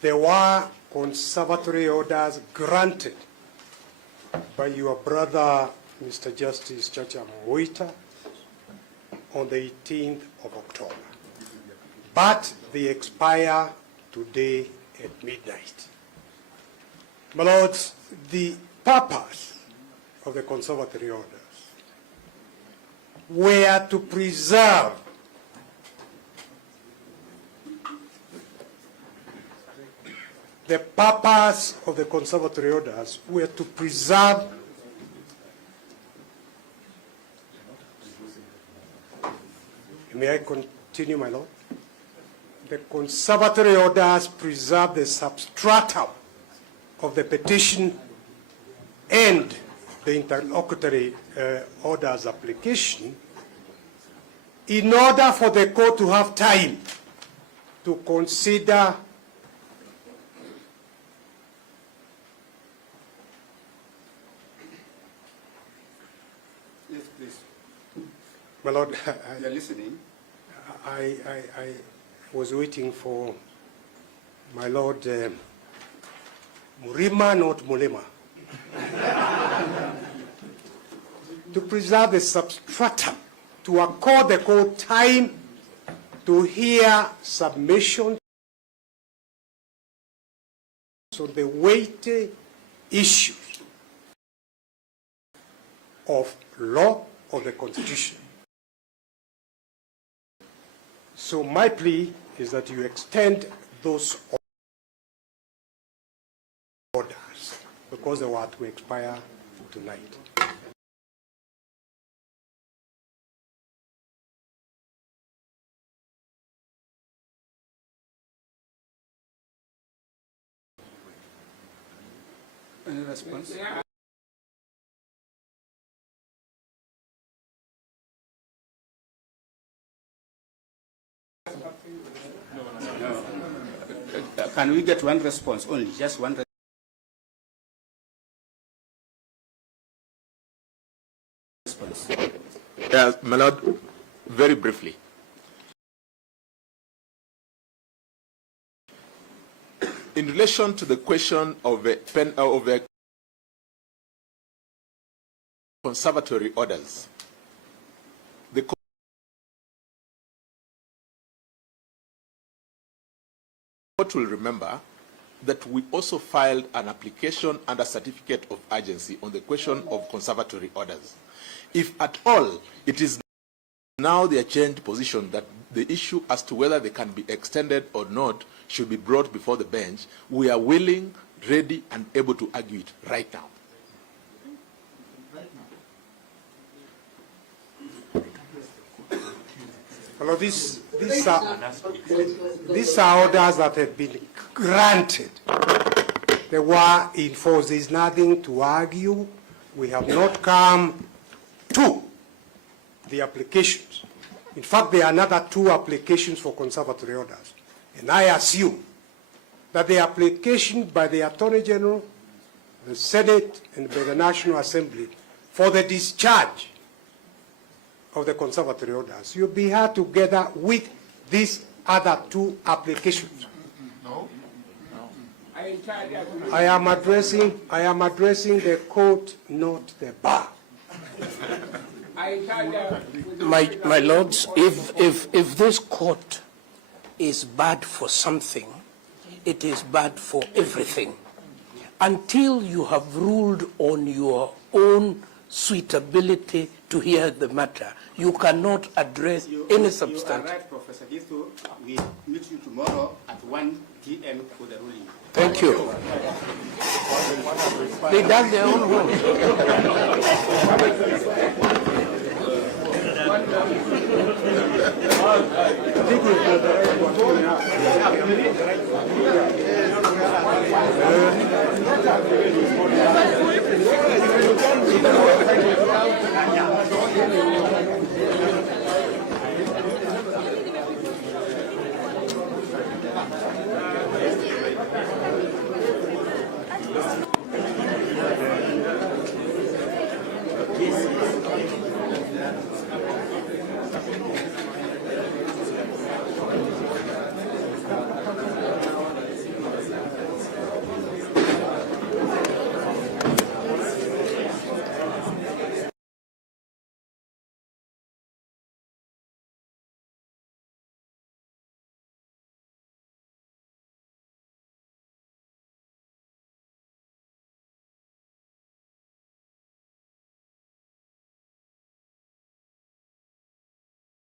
there were conservatory orders granted by your brother, Mr. Justice Chacha Mwita, on the 18th of October. But they expire today at midnight. My lords, the purpose of the conservatory orders were to preserve the purpose of the conservatory orders were to preserve May I continue, my Lord? The Conservatory orders preserve the substratum of the petition and the interlocutory orders application in order for the court to have time to consider Yes, please. my Lord, You're listening. I was waiting for my Lord Murima, not Mulema, to preserve the substratum, to accord the court time to hear submissions on the weighty issues of law of the Constitution. So my plea is that you extend those orders because they were to expire tonight. Any response? No. Can we get one response only? Just one response. Yes, my Lord, very briefly. In relation to the question of a conservatory orders, the court will remember that we also filed an application under certificate of urgency on the question of conservatory orders. If at all it is now their changed position that the issue as to whether they can be extended or not should be brought before the bench, we are willing, ready, and able to argue it right now. Well, these are orders that have been granted. They were enforced. There is nothing to argue. We have not come to the applications. In fact, there are another 2 applications for conservatory orders. And I assume that the application by the Attorney General, the Senate, and by the National Assembly for the discharge of the conservatory orders, you'll be here together with these other 2 applications. No. I am addressing the court, not the bar. My lords, if this court is bad for something, it is bad for everything. Until you have ruled on your own suitability to hear the matter, you cannot address any substance. You are right, Professor Githu. We meet you tomorrow at 1 p.m. for the ruling. Thank you. They done their own work. Thank you.